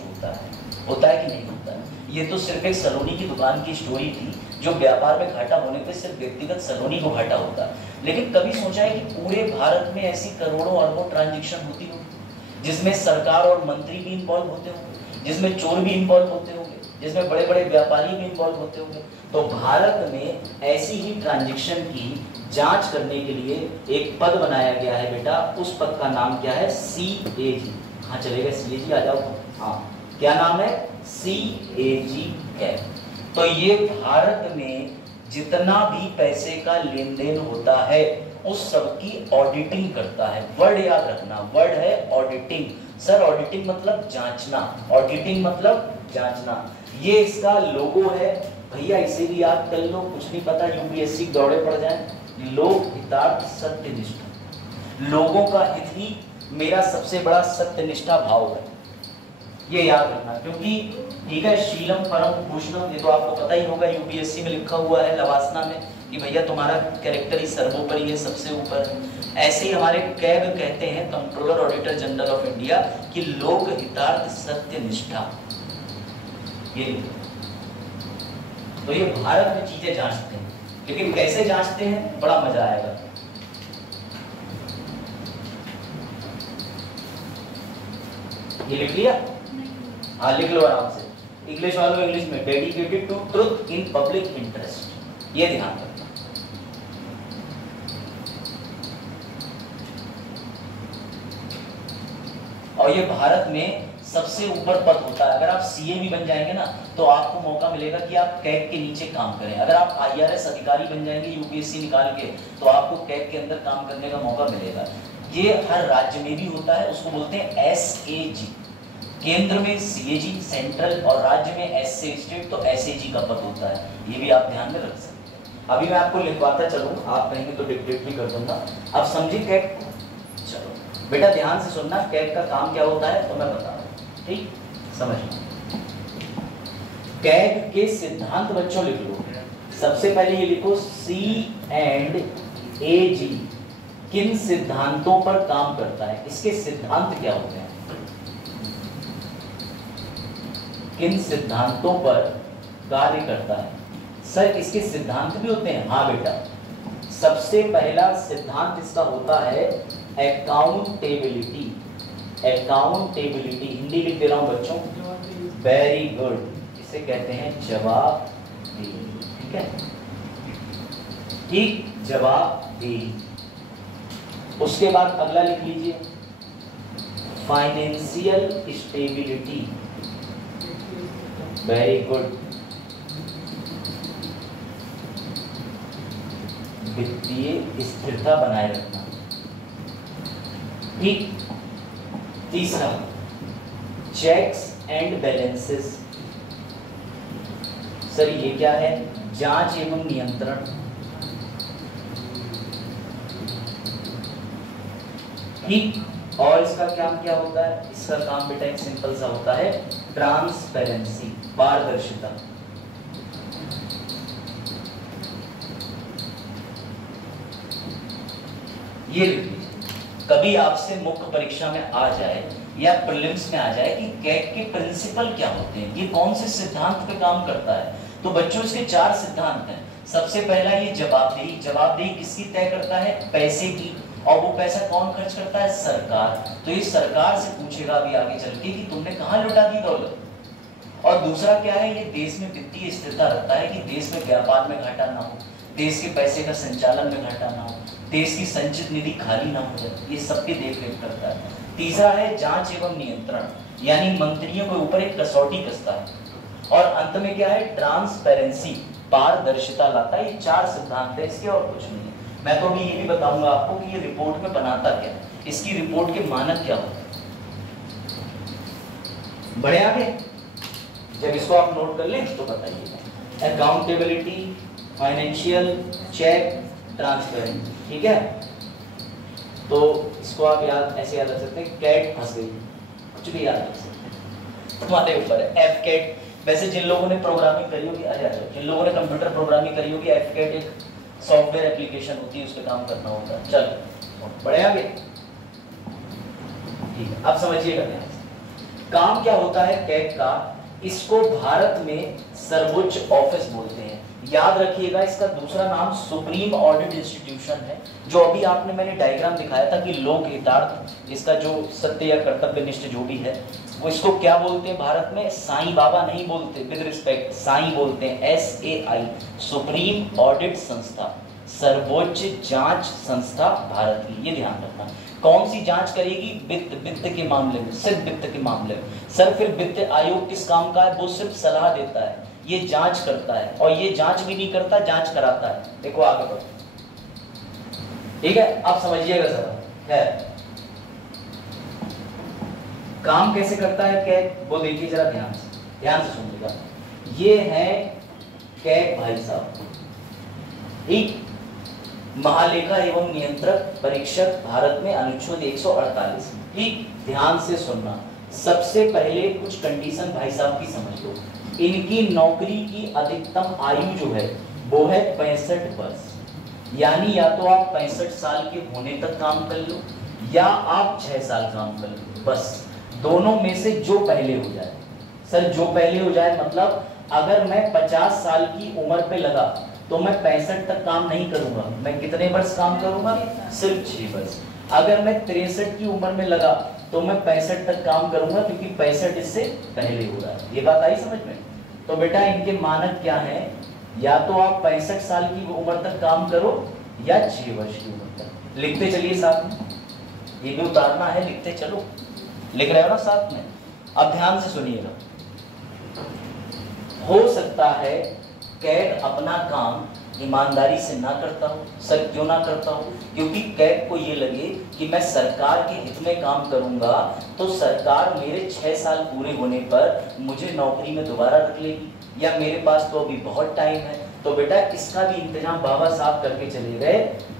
होता है कि नहीं होता है? ये तो सिर्फ एक सलोनी की दुकान की स्टोरी थी, जो व्यापार में घाटा होने पे सिर्फ व्यक्तिगत सलोनी को घाटा होता है। लेकिन कभी सोचा है कि पूरे भारत में ऐसी करोड़ों अरबों ट्रांजैक्शन होती हो, जिसमें सरकार और मंत्री भी इन्वॉल्व होते होंगे, जिसमें चोर भी इन्वॉल्व होते होंगे, जिसमें बड़े बड़े व्यापारी भी इन्वॉल्व होते होंगे? तो भारत में ऐसी ही ट्रांजैक्शन की जांच करने के लिए एक पद बनाया गया है बेटा। उस पद का नाम क्या है? CAG। हाँ चलेगा, CAG आ जाओ। हाँ क्या नाम है? CAG है। तो ये भारत में जितना भी पैसे का लेन देन होता है उस सब की ऑडिटिंग करता है। वर्ड याद रखना, वर्ड है ऑडिटिंग। सर ऑडिटिंग मतलब जांचना, ऑडिटिंग मतलब जांचना। ये इसका लोगो है भैया, इसे भी याद कर लो, कुछ नहीं पता यूपीएससी दौड़े पड़ जाए। लोक हितार्थ सत्यनिष्ठा, लोगों का हित ही मेरा सबसे बड़ा सत्यनिष्ठा भाव है, ये याद रखना। क्योंकि ठीक है, शीलम परम भूषणम, ये तो आपको पता ही होगा, यूपीएससी में लिखा हुआ है लवासना में कि भैया तुम्हारा कैरेक्टर ही सर्वोपरि है, सबसे ऊपर। ऐसे ही हमारे कैग कहते हैं, controller auditor general of India, कि लोक हितार्थ सत्यनिष्ठा, ये तो ये भारत में चीजें जांचते हैं। लेकिन कैसे जांचते हैं, बड़ा मजा आएगा। ये लिख लिया? हाँ लिख लो आराम से। इंग्लिश वालों इंग्लिश में, dedicated to truth in public interest, ये ध्यान रखना। और ये भारत में सबसे ऊपर पद होता है। अगर आप सीए भी बन जाएंगे ना तो आपको मौका मिलेगा कि आप कैग के नीचे काम करें। अगर आप आईआरएस अधिकारी बन जाएंगे यूपीएससी निकाल के, तो आपको कैग के अंदर काम करने का मौका मिलेगा। ये हर राज्य में भी होता है, उसको बोलते हैं एसएजी। केंद्र में सीएजी, सेंट्रल, और राज्य में एस से स्टेट तो एसएजी का पद होता है। ये भी आप ध्यान में रख सकते हैं। अभी मैं आपको लिखवाता चलूँ, आप कहेंगे तो डिक्टेट भी कर दूंगा। अब समझिए कैग। चलो बेटा ध्यान से सुनना, कैग का काम क्या होता है तो मैं बता रहा हूँ, ठीक समझना। कैग के सिद्धांत बच्चों लिख लो। सबसे पहले ये लिखो, C&AG किन सिद्धांतों पर काम करता है? इसके सिद्धांत क्या होते हैं? किन सिद्धांतों पर कार्य करता है? सर इसके सिद्धांत भी होते हैं? हाँ बेटा, सबसे पहला सिद्धांत इसका होता है अकाउंटेबिलिटी। अकाउंटेबिलिटी हिंदी लिख दे रहा हूं बच्चों, वेरी गुड, इसे कहते हैं जवाबदेही। ठीक है, ठीक, जवाबदेही। उसके बाद अगला लिख लीजिए, फाइनेंशियल स्टेबिलिटी, वेरी गुड, वित्तीय स्थिरता बनाए रखना। ठीक, तीसरा चेक्स एंड बैलेंसेस। सर ये क्या है? जांच एवं नियंत्रण। ठीक, और इसका काम क्या होता है? इसका काम बेटा एक सिंपल सा होता है, ट्रांसपेरेंसी, पारदर्शिता। ये लिख लीजिए। कभी आपसे मुख्य परीक्षा में आ जाए या प्रीलिम्स में आ जाए कि कैग के प्रिंसिपल क्या होते हैं, ये कौन से सिद्धांत पे काम करता है, तो बच्चों इसके 4 सिद्धांत हैं। सबसे पहला ये जवाबदेही। जवाबदेही किसकी तय करता है? पैसे की। और वो पैसा कौन खर्च करता है? सरकार। तो ये सरकार से पूछेगा अभी आगे चल के कि तुमने कहाँ लुटा दी दौलत। और दूसरा क्या है? ये देश में वित्तीय स्थिरता रखता है कि देश में व्यापार में घाटा ना हो, देश के पैसे का संचालन में घाटा ना हो, देश की संचित निधि खाली ना हो जाए, ये सबकी देखरेख करता है। तीसरा है जांच एवं नियंत्रण, यानी मंत्रियों के ऊपर एक कसौटी कसता है। और अंत में क्या है? ट्रांसपेरेंसी, पारदर्शिता लाता है। ये 4 सिद्धांत है इसके, और कुछ नहीं है। मैं तो अभी ये भी बताऊंगा आपको कि ये रिपोर्ट में बनाता क्या है, इसकी रिपोर्ट के मानक क्या होते हैं। बढ़े आगे, जब इसको आप नोट कर लें तो बताइए। अकाउंटेबिलिटी, फाइनेंशियल, चेक, ट्रांसपेरेंसी, ठीक है। तो इसको आप याद ऐसे याद रख सकते हैं, कैट फंस गई, कुछ भी याद रख सकते हैं, तुम्हारे ऊपर है। एफ कैट वैसे जिन लोगों ने प्रोग्रामिंग करी होगी, आ जाओ, जिन लोगों ने कंप्यूटर प्रोग्रामिंग करी होगी, एफकेट एक सॉफ्टवेयर एप्लीकेशन होती है, उस पर काम करना होता है। चलो बढ़े आगे, ठीक है। अब समझिएगा ध्यान से, काम क्या होता है कैग का, इसको भारत में सर्वोच्च ऑफिस बोलते हैं। याद रखिएगा इसका दूसरा नाम सुप्रीम ऑडिट इंस्टीट्यूशन है, जो अभी आपने मैंने डायग्राम दिखाया था कि लोक हितार्थ, इसका जो सत्य या कर्तव्यनिष्ठ जो भी है वो इसको क्या बोलते हैं भारत में, साईं बाबा नहीं बोलते, विद रिस्पेक्ट साईं बोलते हैं, SAI, सुप्रीम ऑडिट संस्था, सर्वोच्च जांच संस्था भारत की। ये ध्यान रखना। कौन सी जांच करेगी, वित्त के मामले में, सिर्फ वित्त के मामले में। सर फिर वित्त आयोग किस काम का है, वो सिर्फ सलाह देता है, ये जांच करता है, और ये जांच भी नहीं करता, जांच कराता है। देखो आगे बढ़ो, ठीक है। आप समझिएगा जरा है काम कैसे करता है कैग, वो देखिए जरा ध्यान से सुनिएगा। ये है कैग भाई साहब, ठीक, महालेखा एवं नियंत्रक परीक्षक भारत में अनुच्छेद 148, ठीक, ध्यान से सुनना। सबसे पहले कुछ कंडीशन भाई साहब की समझ लो। इनकी नौकरी की अधिकतम आयु जो है वो है 65 वर्ष, यानी या तो आप 65 साल के होने तक काम कर लो या आप 6 साल काम कर लो, बस दोनों में से जो पहले हो जाए। सर जो पहले हो जाए मतलब अगर मैं 50 साल की उम्र पे लगा तो मैं 65 तक काम नहीं करूंगा, मैं कितने वर्ष काम करूंगा, सिर्फ 6 वर्ष। अगर मैं 63 की उम्र में लगा तो मैं 65 तक काम करूंगा, क्योंकि 65 इससे पहले हो रहा है। ये बात आई समझ में। तो बेटा इनके मानक क्या है, या तो आप 65 साल की उम्र तक काम करो या 6 वर्ष की उम्र तक। लिखते चलिए साथ में, ये भी उतारना है, लिखते चलो, लिख रहे हो ना साथ में। अब ध्यान से सुनिएगा, हो सकता है कैग अपना काम ईमानदारी से ना करता हो। सर क्यों ना करता हो, क्योंकि कैग को ये लगे कि मैं सरकार के हित में काम करूंगा तो सरकार मेरे 6 साल पूरे होने पर मुझे नौकरी में दोबारा रख लेगी, या मेरे पास तो अभी बहुत टाइम है। तो बेटा इसका भी इंतजाम बाबा साहब करके चले गए,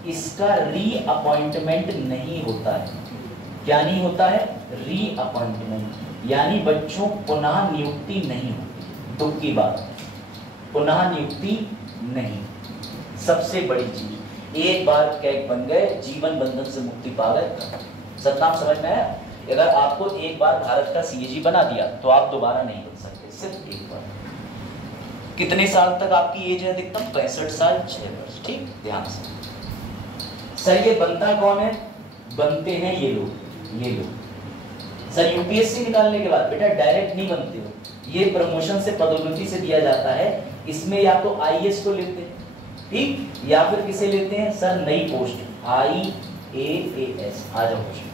इसका रीअपॉइंटमेंट नहीं होता है। क्या नहीं होता है, रीअपॉइंटमेंट, यानी बच्चों पुनः नियुक्ति नहीं होती। दुख की बात, पुनः नियुक्ति नहीं। सबसे बड़ी चीज, एक बार कैग बन गए, जीवन बंधन से मुक्ति पा गए। सत्नाम समझ में आया। अगर आपको एक बार भारत का CAG बना दिया तो आप दोबारा नहीं बन सकते, सिर्फ एक बार। कितने साल तक आपकी एज है अधिकतम, 65 साल 6 वर्ष, ठीक, ध्यान से। सर ये बनता कौन है, बनते हैं ये लोग, ये लोग। सर UPSC निकालने के बाद बेटा डायरेक्ट नहीं बनते हो, ये प्रमोशन से, पदोन्नति से दिया जाता है। इसमें या तो IAS को लेते हैं, ठीक, या फिर किसे लेते हैं, सर नई पोस्ट IAAS। आ जाओ क्वेश्चन,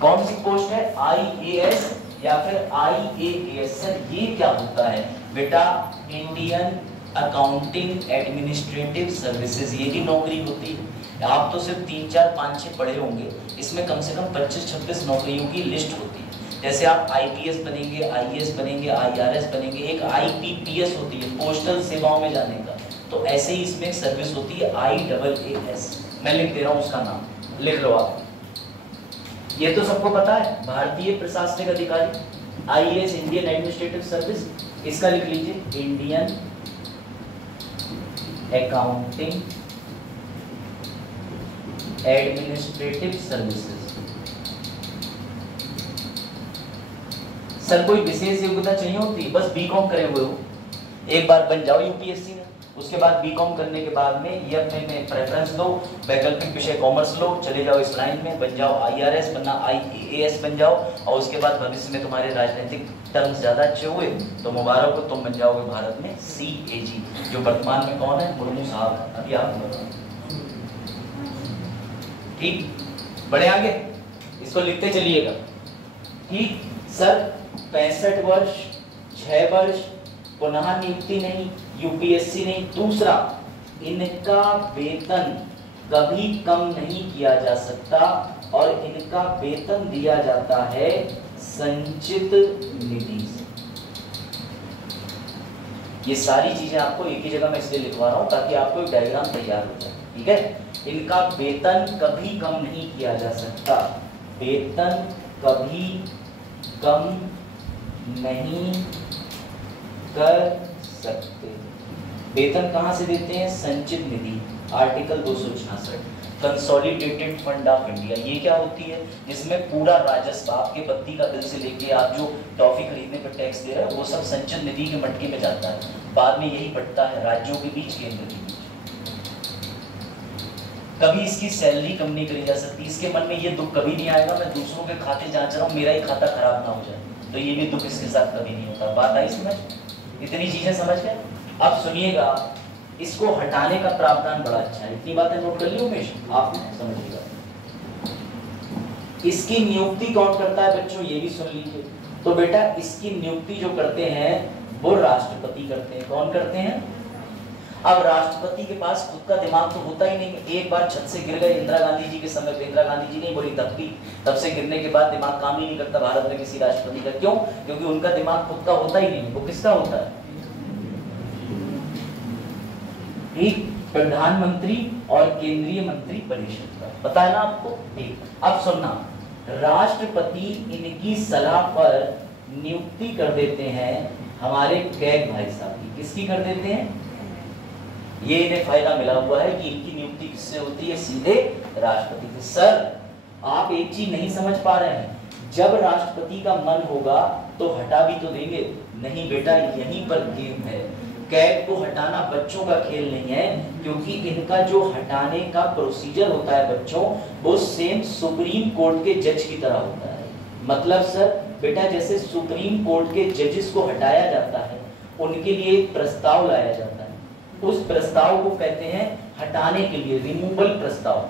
कौन सी पोस्ट है, IAS या फिर IAAS। सर ये क्या होता है बेटा, इंडियन अकाउंटिंग एडमिनिस्ट्रेटिव सर्विसेज, ये भी नौकरी होती है। आप तो सिर्फ 3, 4, 5, 6 पढ़े होंगे, इसमें कम से कम 25-26 नौकरियों की लिस्ट होती है। जैसे आप IPS बनेंगे, IAS बनेंगे, IRS बनेंगे, एक IPPS होती है, पोस्टल सेवाओं में जाने का। तो ऐसे ही इसमें एक सर्विस होती है IAAS, मैं लिख दे रहा हूँ उसका नाम, लिख लो आप। ये तो सबको पता है, भारतीय प्रशासनिक अधिकारी, IAS इंडियन एडमिनिस्ट्रेटिव सर्विस। इसका लिख लीजिए Indian accounting administrative services. Sir कोई विशेष योग्यता चाहिए होती, बस BCom करे हुए हो, एक बार बन जाओ UPSC में, उसके बाद BCom करने के बाद में ये अपने में प्रेफरेंस दो, वैकल्पिक विषय कॉमर्स लो, चले जाओ इस लाइन में, बन जाओ IRS, बनना IAS बन जाओ, और उसके बाद भविष्य में तुम्हारे राजनीतिक टर्म्स ज्यादा अच्छे हुए तो मुबारक हो, तुम बन जाओगे भारत में CAG, जो वर्तमान में कौन है, मुर्मू साहब। अभी आप ठीक, बढ़े आगे, इसको लिखते चलिएगा, ठीक। सर 65 वर्ष, 6 वर्ष, पुनः नियुक्ति नहीं, UPSC नहीं। दूसरा, इनका वेतन कभी कम नहीं किया जा सकता, और इनका वेतन दिया जाता है संचित निधि से। ये सारी चीजें आपको एक ही जगह में इसलिए लिखवा रहा हूं ताकि आपको एक डायग्राम तैयार हो जाए, ठीक है। इनका वेतन कभी कम नहीं किया जा सकता, वेतन कभी कम नहीं कर सकते। वेतन कहाँ से देते हैं? संचित निधि, article 266। Consolidated fund of India, ये क्या होती है? जिसमें पूरा राजस्व आपके बत्ती का बिल से लेके आप जो टॉफी खरीदने पर टैक्स दे रहे हैं वो सब संचित निधि के मटके में जाता है, बाद में यही बंटता है राज्यों के बीच, केंद्र के बीच। कभी इसकी सैलरी कम नहीं करी जा सकती। इसके मन में ये दुख कभी नहीं आएगा मैं दूसरों के खाते जांच रहा हूँ, मेरा ही खाता खराब ना हो जाए, तो ये भी दुख इसके साथ कभी नहीं होता। बात आई समझ? इतनी चीजें समझ गए? अब सुनिएगा, इसको हटाने का प्रावधान बड़ा अच्छा है। इतनी बातें नोट कर ली उमेश, आप समझिएगा। इसकी नियुक्ति कौन करता है बच्चों, ये भी सुन लीजिए। तो बेटा इसकी नियुक्ति जो करते हैं वो राष्ट्रपति करते हैं। कौन करते हैं? अब राष्ट्रपति के पास खुद का दिमाग तो होता ही नहीं। एक बार छत से गिर गए इंदिरा गांधी जी के समय पे, इंदिरा गांधी जी नहीं बोली तब तब से गिरने के बाद दिमाग काम ही नहीं करता भारत में किसी राष्ट्रपति का। क्यों? क्योंकि उनका दिमाग खुद का होता ही नहीं। वो किसका होता है? एक प्रधानमंत्री और केंद्रीय मंत्री परिषद का। पता है ना आपको? ठीक। अब सुनना, राष्ट्रपति इनकी सलाह पर नियुक्ति कर देते हैं हमारे कैग भाई साहब की। किसकी कर देते हैं? ये इन्हें फायदा मिला हुआ है कि इनकी नियुक्ति किससे होती है? सीधे राष्ट्रपति से। सर आप एक चीज नहीं समझ पा रहे हैं, जब राष्ट्रपति का मन होगा तो हटा भी तो देंगे। नहीं बेटा, यहीं पर गेम है। कैग को हटाना बच्चों का खेल नहीं है, क्योंकि इनका जो हटाने का प्रोसीजर होता है बच्चों, वो सेम सुप्रीम कोर्ट के जज की तरह होता है। मतलब सर बेटा, जैसे सुप्रीम कोर्ट के जजेस को हटाया जाता है, उनके लिए एक प्रस्ताव लाया जाता है, उस प्रस्ताव को कहते हैं हटाने के लिए रिमूवल प्रस्ताव,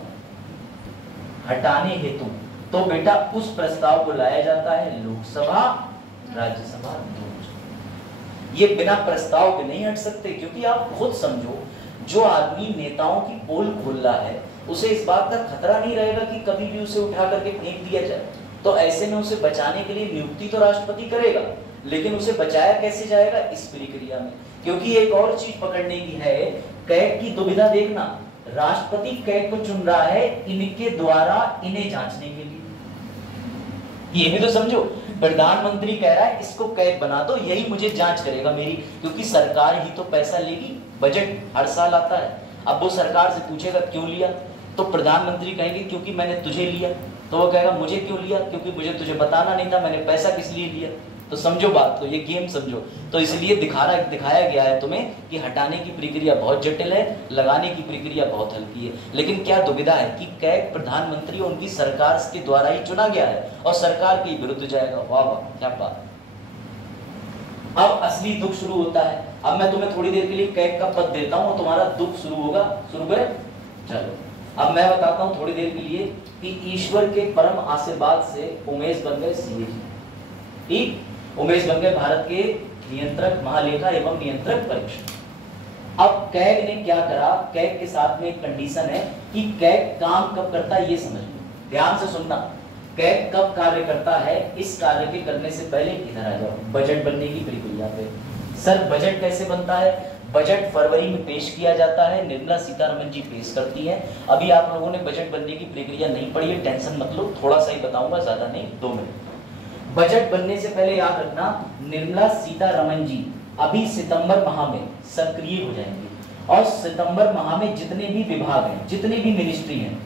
हटाने हेतु। तो बेटा उस प्रस्ताव को लाया जाता है लोकसभा, राज्यसभा, ये बिना प्रस्ताव के नहीं हट सकते। क्योंकि आप खुद समझो, जो आदमी नेताओं की पोल खोल रहा है उसे इस बात का खतरा नहीं रहेगा कि कभी भी उसे उठा करके फेंक दिया जाए। तो ऐसे में उसे बचाने के लिए नियुक्ति तो राष्ट्रपति करेगा, लेकिन उसे बचाया कैसे जाएगा? इस प्रक्रिया में। क्योंकि एक और चीज पकड़ने की है, कैग की दुविधा देखना। राष्ट्रपति कैग को चुन रहा है इनके द्वारा इन्हें जांचने के लिए, ये भी तो समझो। प्रधानमंत्री कह रहा है इसको कैग बना दो, यही मुझे जांच करेगा मेरी, क्योंकि सरकार ही तो पैसा लेगी। बजट हर साल आता है। अब वो सरकार से पूछेगा क्यों लिया, तो प्रधानमंत्री कहेंगे क्योंकि मैंने तुझे लिया। तो वो कहेगा मुझे क्यों लिया? क्योंकि मुझे तुझे बताना नहीं था, मैंने पैसा किस लिए लिया। तो समझो बात को, ये गेम समझो। तो इसलिए दिखाया गया है तुम्हें कि हटाने की प्रक्रिया बहुत जटिल है, लगाने की प्रक्रिया बहुत हल्की है। लेकिन क्या दुविधा है कि कैग प्रधानमंत्री उनकी सरकार के द्वारा ही चुना गया है और सरकार के विरुद्ध जाएगा। वाह वाह, क्या बात। अब असली दुख शुरू होता है। अब मैं तुम्हें थोड़ी देर के लिए कैग का पद देता हूं और तुम्हारा दुख शुरू होगा। शुरू करें? चलो अब मैं बताता हूं थोड़ी देर के लिए कि ईश्वर के परम आशीर्वाद से उमेश बन गए सीए। ठीक, उमेश बन गए भारत के नियंत्रक, महालेखा एवं नियंत्रक परीक्षक। अब कैग ने क्या करा? कैग के साथ में एक कंडीशन है कि कैग काम कब करता है ये समझ लो, ध्यान से सुनना। कैग कब कार्य करता है? इस कार्य के करने से पहले इधर आ जाओ, बजट बनने की प्रक्रिया पे। सर बजट कैसे बनता है? बजट फरवरी में पेश किया जाता है, निर्मला सीतारमण जी पेश करती हैं। अभी आप लोगों ने बजट बनने की प्रक्रिया नहीं पढ़ी है, टेंशन मत लो, थोड़ा सा ही बताऊंगा, ज्यादा नहीं, 2 मिनट। बजट बनने से पहले याद रखना, निर्मला सीतारमण जी अभी सितंबर माह में सक्रिय हो जाएंगे, और सितंबर माह में जितने भी विभाग हैं, जितने भी मिनिस्ट्री हैं,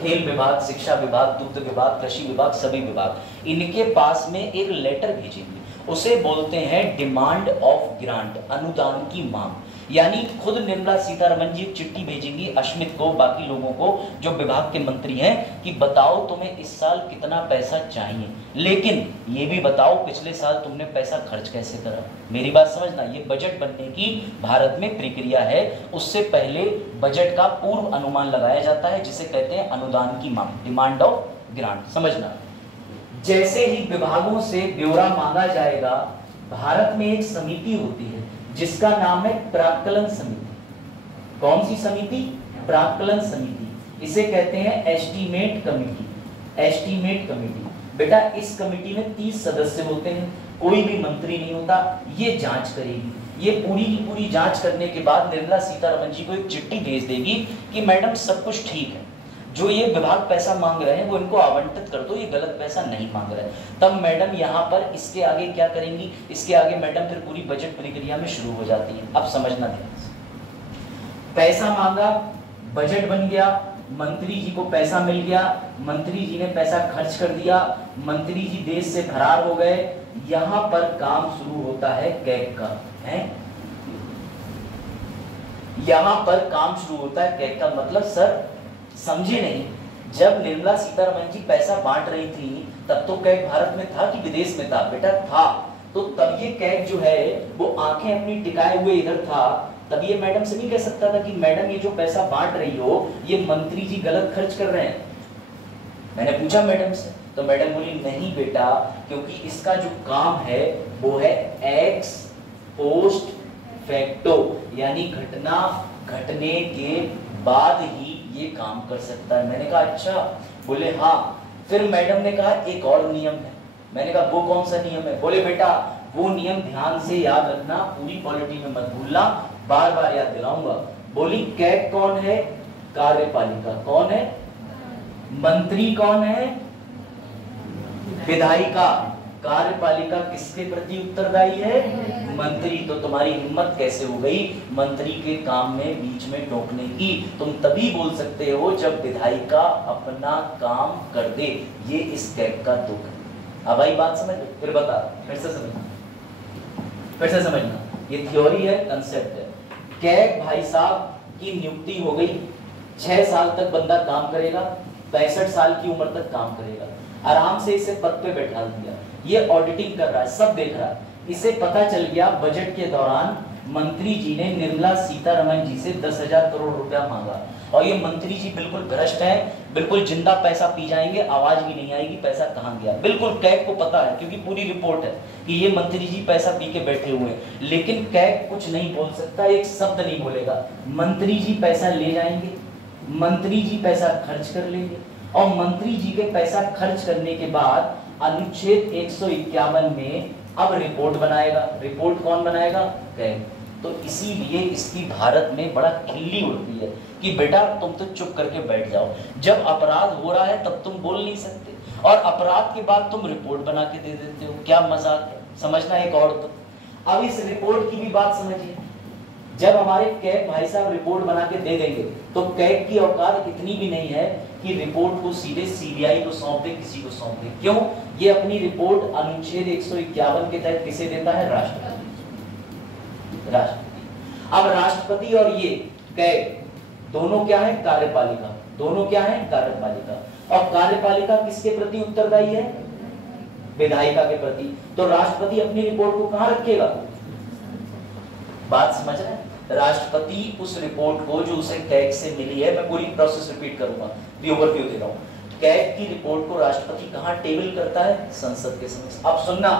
खेल विभाग, शिक्षा विभाग, दुग्ध विभाग, कृषि विभाग, सभी विभाग, इनके पास में एक लेटर भेजेंगे। उसे बोलते हैं डिमांड ऑफ ग्रांट, अनुदान की मांग। यानी खुद निर्मला सीतारमण जी चिट्ठी भेजेंगी अश्मित को, बाकी लोगों को जो विभाग के मंत्री हैं, कि बताओ तुम्हें इस साल कितना पैसा चाहिए, लेकिन ये भी बताओ पिछले साल तुमने पैसा खर्च कैसे करा। मेरी बात समझना, ये बजट बनने की भारत में प्रक्रिया है। उससे पहले बजट का पूर्व अनुमान लगाया जाता है, जिसे कहते हैं अनुदान की मांग, डिमांड ऑफ ग्रांट। समझना, जैसे ही विभागों से ब्यौरा मांगा जाएगा, भारत में एक समिति होती है जिसका नाम है प्राक्कलन समिति। कौन सी समिति? प्राक्कलन समिति। इसे कहते हैं एस्टीमेट कमेटी। Estimate committee. बेटा इस कमेटी में 30 सदस्य होते हैं, कोई भी मंत्री नहीं होता। ये जांच करेगी। ये पूरी की पूरी जांच करने के बाद निर्मला सीतारमण जी को एक चिट्ठी भेज देगी कि मैडम सब कुछ ठीक है, जो ये विभाग पैसा मांग रहे हैं वो इनको आवंटित कर दो, ये गलत पैसा नहीं मांग रहे हैं। तब मैडम यहाँ पर इसके आगे क्या करेंगी, इसके आगे मैडम फिर पूरी बजट प्रक्रिया में शुरू हो जाती है। अब समझना ध्यान से, पैसा मांगा, बजट बन गया, मंत्री जी को पैसा मिल गया, मंत्री जी ने पैसा खर्च कर दिया, मंत्री जी देश से फरार हो गए। यहां पर काम शुरू होता है कैग का, है यहां पर काम शुरू होता है कैग का। मतलब सर समझे नहीं, जब निर्मला सीतारमण जी पैसा बांट रही थी तब तो कैग भारत में था कि विदेश में था? बेटा था। तो तब ये कैग जो है वो आंखें अपनी टिकाए हुए इधर था। तब ये मैडम से नहीं कह सकता था कि मैडम ये जो पैसा बांट रही हो ये मंत्री जी गलत खर्च कर रहे हैं। मैंने पूछा मैडम से, तो मैडम बोली नहीं बेटा, क्योंकि इसका जो काम है वो है एक्स पोस्ट फैक्टो, यानी घटना घटने के बाद ही ये काम कर सकता है। मैंने कहा अच्छा? बोले हाँ। फिर मैडम ने कहा एक और नियम है। मैंने कहा वो कौन सा नियम है? बोले बेटा वो नियम ध्यान से याद रखना, पूरी पॉलिटी में मत भूलना, बार बार याद दिलाऊंगा। बोली कैग कौन है? कार्यपालिका। कौन है? मंत्री कौन है? विधायिका। कार्यपालिका किसके प्रति उत्तरदायी है? मंत्री। तो तुम्हारी हिम्मत कैसे हो गई मंत्री के काम में बीच में टोकने की? तुम तभी बोल सकते हो जब विधायिका अपना काम कर दे। ये इस कैग का दुख है। अब आई बात समझ? फिर बता, फिर से समझना, फिर से समझना। ये थ्योरी है, कंसेप्ट है। कैग भाई साहब की नियुक्ति हो गई, 6 साल तक बंदा काम करेगा, 65 साल की उम्र तक काम करेगा। आराम से इसे पद पे बैठा दिया, ये ऑडिटिंग कर रहा है, सब देख रहा है। इसे पता चल गया बजट के दौरान मंत्री जी ने निर्मला सीतारमण जी से 10,000 करोड़ रुपया मांगा, और ये मंत्री जी बिल्कुल भ्रष्ट है, बिल्कुल जिंदा पैसा पी जाएंगे, आवाज भी नहीं आएगी पैसा कहां गया। बिल्कुल कैग को पता है, क्योंकि पूरी रिपोर्ट है कि ये मंत्री जी पैसा पी के बैठे हुए हैं। लेकिन कैग कुछ नहीं बोल सकता, एक शब्द नहीं बोलेगा। मंत्री जी पैसा ले जाएंगे, मंत्री जी पैसा खर्च कर लेंगे, और मंत्री जी के पैसा खर्च करने के बाद अनुच्छेद 151 में अब रिपोर्ट बनाएगा। रिपोर्ट कौन बनाएगा? कैग। तो इसीलिए इसकी भारत में बड़ा खिल्ली उड़ती है कि बेटा तुम तो चुप करके बैठ जाओ, जब अपराध हो रहा है तब तुम बोल नहीं सकते, और अपराध के बाद तुम रिपोर्ट बना के दे देते हो। क्या मजाक है? समझना एक और। तो अब इस रिपोर्ट की भी बात समझिए। जब हमारे कैग भाई साहब रिपोर्ट बना के दे देंगे तो कैग की औकात इतनी भी नहीं है कि रिपोर्ट को सीधे सीबीआई को सौंप दे, किसी को सौंप दे। क्यों? ये अपनी रिपोर्ट अनुच्छेद 151 के तहत किसे देता है? राष्ट्रपति। अब राष्ट्रपति और ये कैग दोनों क्या है? कार्यपालिका। दोनों क्या है? कार्यपालिका। और कार्यपालिका किसके प्रति उत्तरदायी है? विधायिका के प्रति। तो राष्ट्रपति अपनी रिपोर्ट को कहां रखेगा? बात समझ रहे हैं? राष्ट्रपति उस रिपोर्ट को जो उसे कैग से मिली है, मैं पूरी प्रोसेस रिपीट करूंगा, ओवरव्यू दे रहा हूं। कैग की रिपोर्ट को राष्ट्रपति कहां टेबल करता है? संसद के समक्ष। अब सुनना,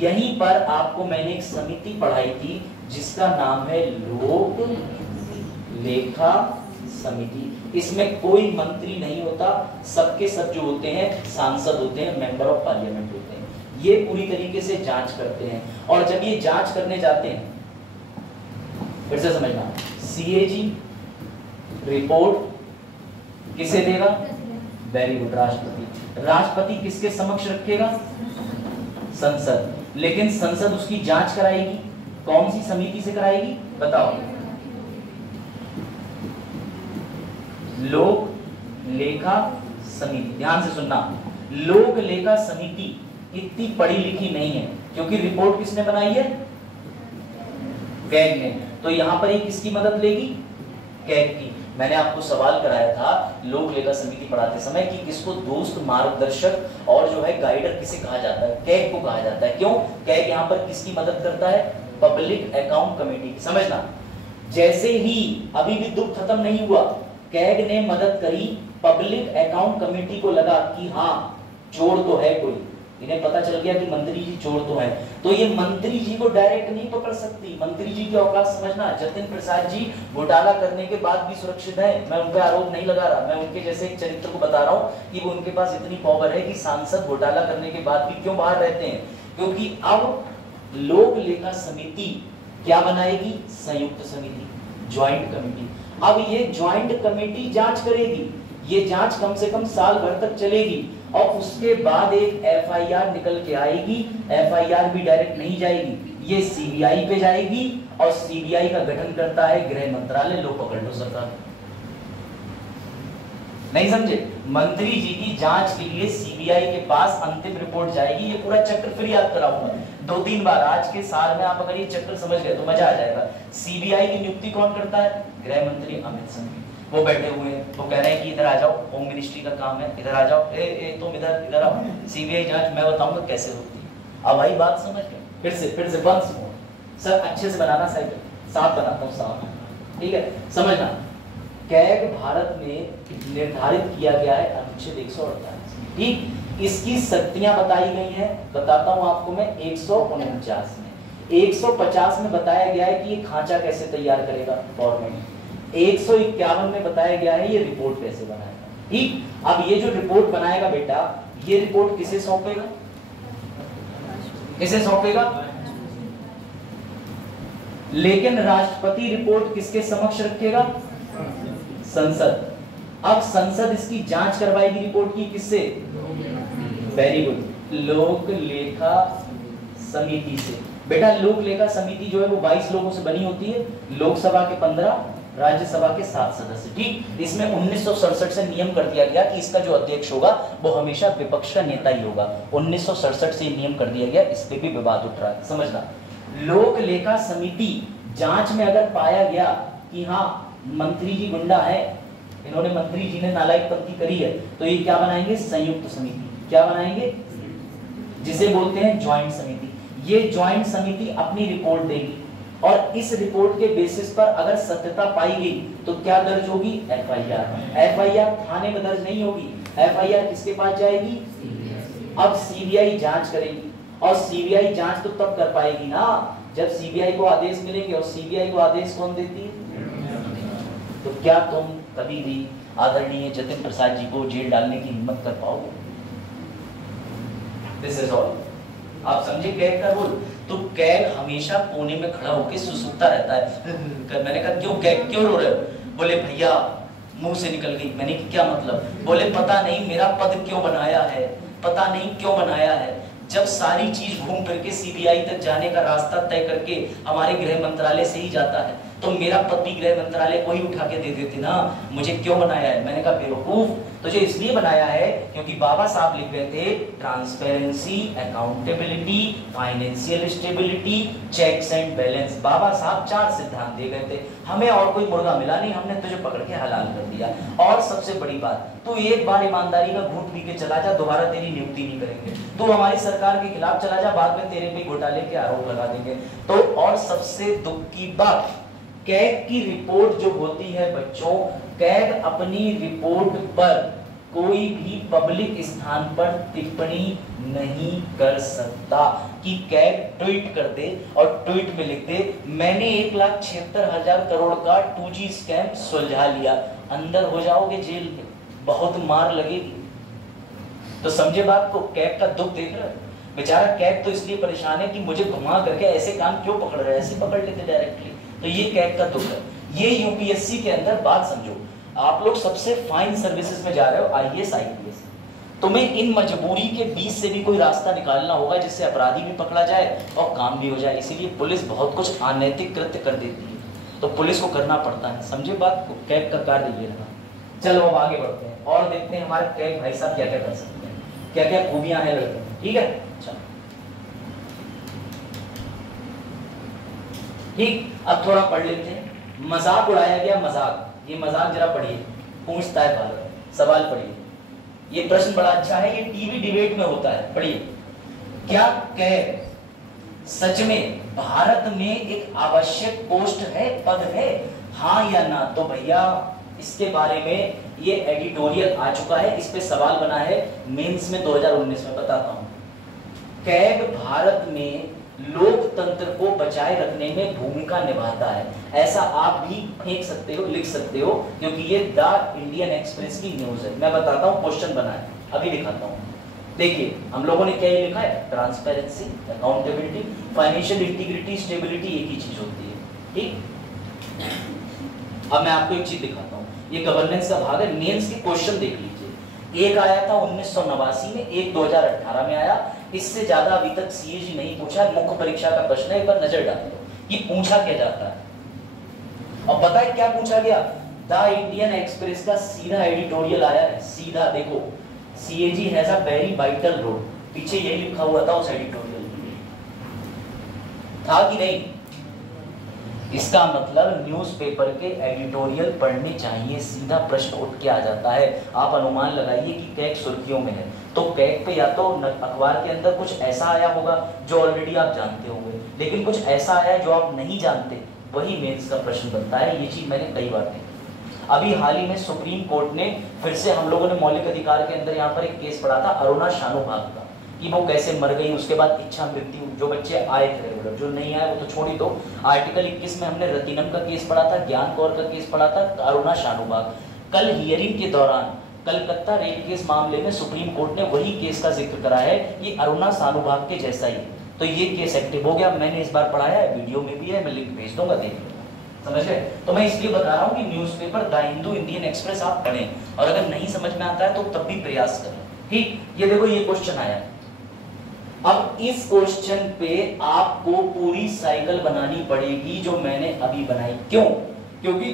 यहीं पर आपको मैंने एक समिति पढ़ाई थी जिसका नाम है लोक लेखा समिति। इसमें कोई मंत्री नहीं होता, सबके सब जो होते हैं सांसद होते हैं, मेंबर ऑफ पार्लियामेंट होते हैं। ये पूरी तरीके से जांच करते हैं, और जब ये जांच करने जाते हैं, फिर से समझना, सीएजी रिपोर्ट किसे देगा? वेरी गुड, राष्ट्रपति। राष्ट्रपति किसके समक्ष रखेगा? संसद। लेकिन संसद उसकी जांच कराएगी, कौन सी समिति से कराएगी? बताओ। लोक लेखा समिति। ध्यान से सुनना, लोक लेखा समिति इतनी पढ़ी लिखी नहीं है, क्योंकि रिपोर्ट किसने बनाई है? कैग ने। तो यहां पर ये किसकी मदद लेगी? कैग की। मैंने आपको सवाल कराया था लोक लेखा समिति पढ़ाते समय कि किसको दोस्त, मार्गदर्शक और जो है गाइडर किसे कहा जाता है? कैग को कहा जाता है। क्यों? कैग यहां पर किसकी मदद करता है? Public account committee. समझना, जैसे ही अभी भी दुख खत्म नहीं हुआ, कैग ने मदद करी, पब्लिक अकाउंट कमेटी को लगा कि हाँ चोर तो है कोई, इन्हें पता चल गया कि मंत्री जी चोर तो है, तो ये मंत्री जी को डायरेक्ट नहीं पकड़ सकती। मंत्री जी की औकात समझना, जतिन प्रसाद जी घोटाला करने के बाद भी सुरक्षित है, मैं उन पर आरोप नहीं लगा रहा, मैं उनके जैसे एक चरित्र को बता रहा हूँ कि वो उनके पास इतनी पावर है कि सांसद घोटाला करने के बाद भी क्यों बाहर रहते हैं? क्योंकि अब लोक लेखा समिति क्या बनाएगी? संयुक्त समिति, ज्वाइंट कमेटी। अब ये ज्वाइंट कमेटी जांच करेगी ये जांच कम से कम साल भर तक चलेगी और उसके बाद एक एफआईआर निकल के आएगी। एफआईआर भी डायरेक्ट नहीं जाएगी, ये सीबीआई पे जाएगी और सीबीआई का गठन करता है गृह मंत्रालय। लो पकड़ लो सरकार। नहीं समझे? मंत्री जी की जांच के लिए सीबीआई के पास अंतिम रिपोर्ट जाएगी। ये पूरा चक्र फिर याद कराऊंगा 2-3 बार। आज के साल में आप अगर ये चक्र समझ गए तो मजा आ जाएगा। सीबीआई की नियुक्ति कौन करता है? गृह मंत्री अमित शाह। वो बैठे हुए हैं, वो कह रहे हैं कि इधर आ जाओ, होम मिनिस्ट्री का काम है, इधर आ जाओ, तुम इधर आओ, सीबीआई जांच मैं बताऊंगा कैसे होती है। अब भाई बात समझ गए? फिर से बंद सुनो सर, अच्छे से बनाना, साइकिल साफ बनाता हूँ, साफ, ठीक है? समझना, कैग भारत में निर्धारित किया गया है अनुच्छेद 148, ठीक? इसकी शक्तियां बताई गई हैं, बताता हूं आपको मैं 149 में। 150 में बताया गया है कि ये खांचा कैसे तैयार करेगा, फॉर्मेट। 151 में बताया गया है ये रिपोर्ट कैसे बनाएगा, ठीक? अब ये जो रिपोर्ट बनाएगा बेटा, ये रिपोर्ट किसे सौंपेगा? किसे सौंपेगा? लेकिन राष्ट्रपति रिपोर्ट किसके समक्ष रखेगा? संसद। अब संसद इसकी जांच करवाएगी रिपोर्ट की, किससे? वेरी गुड, लोक लेखा समिति से। बेटा लोक लेखा समिति जो है वो 22 लोगों से बनी होती है, लोकसभा के 15, राज्यसभा के 7 सदस्य, ठीक? इसमें 1967 से नियम कर दिया गया कि इसका जो अध्यक्ष होगा वो हमेशा विपक्ष का नेता ही होगा। 1967 से नियम कर दिया गया, इस पे भी विवाद उठ रहा है, समझना। लोक लेखा समिति जांच में अगर पाया गया कि हाँ मंत्री जी गुंडा है, इन्होंने, मंत्री जी ने नालायकपंथी करी है, तो ये क्या बनाएंगे? संयुक्त समिति। क्या बनाएंगे? जिसे बोलते हैं ज्वाइंट समिति। ये ज्वाइंट समिति अपनी रिपोर्ट देगी और इस रिपोर्ट के बेसिस पर अगर सत्यता पाई गई तो क्या दर्ज होगी? एफआईआर। एफआईआर थाने में दर्ज नहीं होगी, एफआईआर किसके पास जाएगी? अब सीबीआई जांच करेगी और सीबीआई जांच तो तब कर पाएगी ना जब सीबीआई को आदेश मिलेंगे, और सीबीआई को आदेश कौन देती है? तो क्या तुम कभी भी आदरणीय जतिन प्रसाद जी को जेल डालने की हिम्मत कर पाओगे? This is all. आप समझे कैग का रोल? तो कैग हमेशा कोने में खड़ा होकर सुसुकता रहता है। मैंने कहा क्यों कैग, क्यों रो रहे हो? बोले भैया मुंह से निकल गई। मैंने कहा क्या मतलब? बोले पता नहीं मेरा पद क्यों बनाया है, पता नहीं क्यों बनाया है। जब सारी चीज घूम फिर के सीबीआई तक जाने का रास्ता तय करके हमारे गृह मंत्रालय से ही जाता है, तो मेरा पद भी गृह मंत्रालय को ही उठा के दे देते ना। मुझे क्यों बनाया है? मैंने कहा बेवकूफ, तुझे इसलिए बनाया है क्योंकि बाबा साहब लिख गए थे transparency, accountability, financial stability, checks and balance. Baba Saheb 4 सिद्धांत दे गए थे, हमें और कोई मुर्गा मिला नहीं, हमने तुझे पकड़ के हलाल कर दिया। और सबसे बड़ी बात, तू एक बार ईमानदारी का घूंट पी के चला जा, दोबारा तेरी नियुक्ति नहीं करेंगे। तू हमारी सरकार के खिलाफ चला जा, बाद में तेरे पे घोटाले के आरोप लगा देंगे। तो और सबसे दुख की बात, कैग की रिपोर्ट जो होती है बच्चों, कैग अपनी रिपोर्ट पर कोई भी पब्लिक स्थान पर टिप्पणी नहीं कर सकता कि कैग ट्वीट कर दे और ट्वीट में लिख दे मैंने 1,76,000 करोड़ का 2G स्कैम सुलझा लिया। अंदर हो जाओगे जेल में, बहुत मार लगेगी। तो समझे बात को? कैग का दुख देख रहे? बेचारा कैग तो इसलिए परेशान है कि मुझे घुमा करके ऐसे काम क्यों पकड़ रहे हैं, ऐसे पकड़ लेते डायरेक्टली। तो ये कैग का दुख है। ये यूपीएससी के अंदर बात समझो, आप लोग सबसे फाइन सर्विसेज में जा रहे हो, आईएएस आईपीएस। तुम्हें इन मजबूरी के बीच से भी कोई रास्ता निकालना होगा जिससे अपराधी भी पकड़ा जाए और काम भी हो जाए। इसीलिए पुलिस बहुत कुछ अनैतिक कृत्य कर देती है, तो पुलिस को करना पड़ता है। समझे बात को? कैग का कार्य ये रहा। चलो अब आगे बढ़ते हैं और देखते हैं हमारे कैग भाई साहब क्या क्या कर सकते हैं, क्या क्या खूबियां हैं लड़के में। ठीक है, चलो ठीक। अब थोड़ा पढ़ लेते हैं। मजाक उड़ाया गया, मजाक। ये मजाक जरा पढ़िए, पूछता है पालक, सवाल पढ़िए। ये प्रश्न बड़ा अच्छा है, ये टीवी डिबेट में होता है, पढ़िए। क्या कैग सच में भारत में एक आवश्यक पोस्ट है, पद है, हाँ या ना? तो भैया इसके बारे में ये एडिटोरियल आ चुका है, इस पे सवाल बना है मेंस में 2019 में। बताता हूं, कैग भारत में लोकतंत्र को बचाए रखने में भूमिका निभाता है। ऐसा आप भी फेंक सकते हो, लिख सकते हो, क्योंकि ये द इंडियन एक्सप्रेस की न्यूज है। मैं बताता हूं, क्वेश्चन बना है, अभी दिखाता हूं। देखिए हम लोगों ने क्या लिखा है, transparency, accountability, financial integrity, stability एक ही चीज होती है। ठीक, अब मैं आपको एक चीज दिखाता हूं। ये गवर्नेंस का भाग है। मेंस के क्वेश्चन देख लीजिए, एक आया था 1989 में, एक 2018 में आया। इससे ज्यादा अभी तक सीएजी नहीं पूछा। मुख्य परीक्षा का प्रश्न है, एक बार नजर डाल दो कि पूछा क्या जाता है। और पता है क्या पूछा गया? द इंडियन एक्सप्रेस का सीधा एडिटोरियल आया है, सीधा देखो, CAG has a very vital role, पीछे यही लिखा हुआ था उस एडिटोरियल में, था कि नहीं? इसका मतलब न्यूज़पेपर के एडिटोरियल पढ़ने चाहिए, सीधा प्रश्न उठ के आ जाता है। आप अनुमान लगाइए कि कैग सुर्खियों में है, तो कैग पे या तो अखबार के अंदर कुछ ऐसा आया होगा जो ऑलरेडी आप जानते होंगे, लेकिन कुछ ऐसा आया जो आप नहीं जानते, वही मेंस का प्रश्न बनता है। ये चीज मैंने कई बार देखी। अभी हाल ही में सुप्रीम कोर्ट ने फिर से, हम लोगों ने मौलिक अधिकार के अंदर यहाँ पर एक केस पढ़ा था अरुणा शानोभाग का, कि वो कैसे मर गई, उसके बाद इच्छा मृत्यु, जो बच्चे आए थे रेगुलर, जो नहीं आए वो तो छोड़ ही दो। आर्टिकल 21 में हमने रतिनम का केस पढ़ा था, ज्ञान कौर का केस पढ़ा था, अरुणा शानोभाग। कल हियरिंग के दौरान कलकत्ता रेप केस मामले में सुप्रीम कोर्ट ने वही केस का जिक्र करा है, ये अरुणा शानोभाग के जैसा ही, तो ये केस एक्टिव हो गया। मैंने इस बार पढ़ाया है, वीडियो में भी है, मैं लिंक भेज दूंगा, देख लो, समझ गए? तो मैं इसलिए बता रहा हूँ कि newspaper the Hindu, Indian express आप पढ़ें, और अगर नहीं समझ में आता है तो तब भी प्रयास करें। ठीक, ये देखो ये क्वेश्चन आया। अब इस क्वेश्चन पे आपको पूरी साइकिल बनानी पड़ेगी जो मैंने अभी बनाई। क्यों? क्योंकि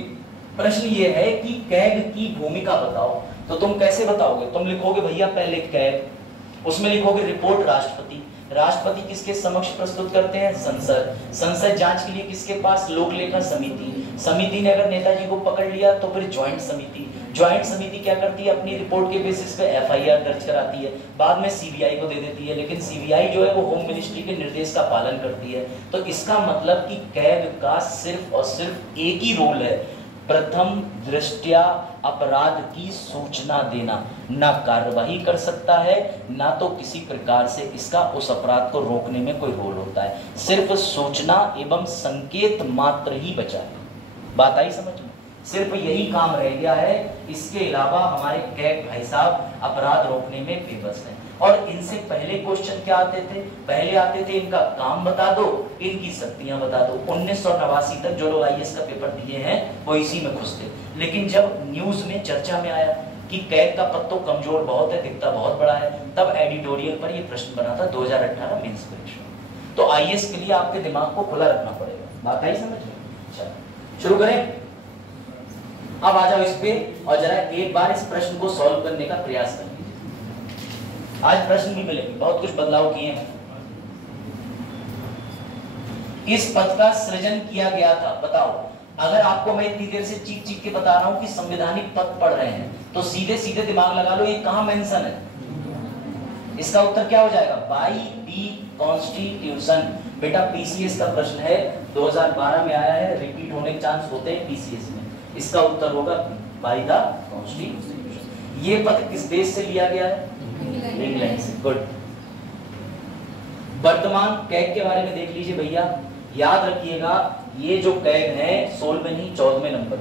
प्रश्न ये है कि कैग की भूमिका बताओ। तो तुम कैसे बताओगे? तुम लिखोगे भैया पहले कैग, उसमें लिखोगे रिपोर्ट राष्ट्रपति, राष्ट्रपति किसके समक्ष प्रस्तुत करते हैं? संसद, संसद जांच के लिए किसके पास? लोक लेखा समिति, समिति ने अगर नेताजी को पकड़ लिया तो फिर ज्वाइंट समिति, ज्वाइंट समिति क्या करती है? अपनी रिपोर्ट के बेसिस पे एफआईआर दर्ज कराती है, बाद में सीबीआई को दे देती है, लेकिन सीबीआई जो है वो होम मिनिस्ट्री के निर्देश का पालन करती है। तो इसका मतलब कि कैग का सिर्फ और सिर्फ एक ही रोल है, प्रथम दृष्टया अपराध की सूचना देना, ना कार्यवाही कर सकता है, ना तो किसी प्रकार से इसका उस अपराध को रोकने में कोई रोल होता है, सिर्फ सूचना एवं संकेत मात्र ही बचा है। बात आई समझ में? सिर्फ यही काम रह गया है, इसके अलावा हमारे कैग भाई साहब अपराध रोकने में बेबस हैं। और इनसे पहले क्वेश्चन क्या आते थे? पहले आते थे इनका काम बता दो, इनकी शक्तियां बता दो। 1989 तक जो लोग आईएएस का पेपर दिए हैं वो इसी में घुस थे। लेकिन जब न्यूज में चर्चा में आया कि कैग का पद तो कमजोर बहुत है, दिखता बहुत बड़ा है, तब एडिटोरियल पर ये प्रश्न बना था 2018 मेंस परीक्षा। तो आईएएस के लिए आपके दिमाग को खुला रखना पड़ेगा। बात आई समझ में? चलो शुरू करें। अब आ जाओ इस पे और जरा एक बार इस प्रश्न को सॉल्व करने का प्रयास करें। आज प्रश्न भी मिलेंगे, बहुत कुछ बदलाव किए हैं। इस पद का सृजन किया गया था, बताओ। अगर आपको मैं इतनी देर से चीख चीख के बता रहा हूं कि संवैधानिक पद पढ़ रहे हैं, तो सीधे सीधे दिमाग लगा लो ये कहां मेंशन है। इसका उत्तर क्या हो जाएगा? By the constitution. बेटा पीसीएस का प्रश्न है, 2012 में आया है, रिपीट होने के चांस होते हैं पीसीएस में। इसका उत्तर होगा बाई द कॉन्स्टिट्यूशन। ये पद किस देश से लिया गया है? इंग्लैंड से। गुड। वर्तमान कैग के बारे में देख लीजिए भैया, याद रखिएगा ये जो कैग है 16वें नहीं 14वें नंबर,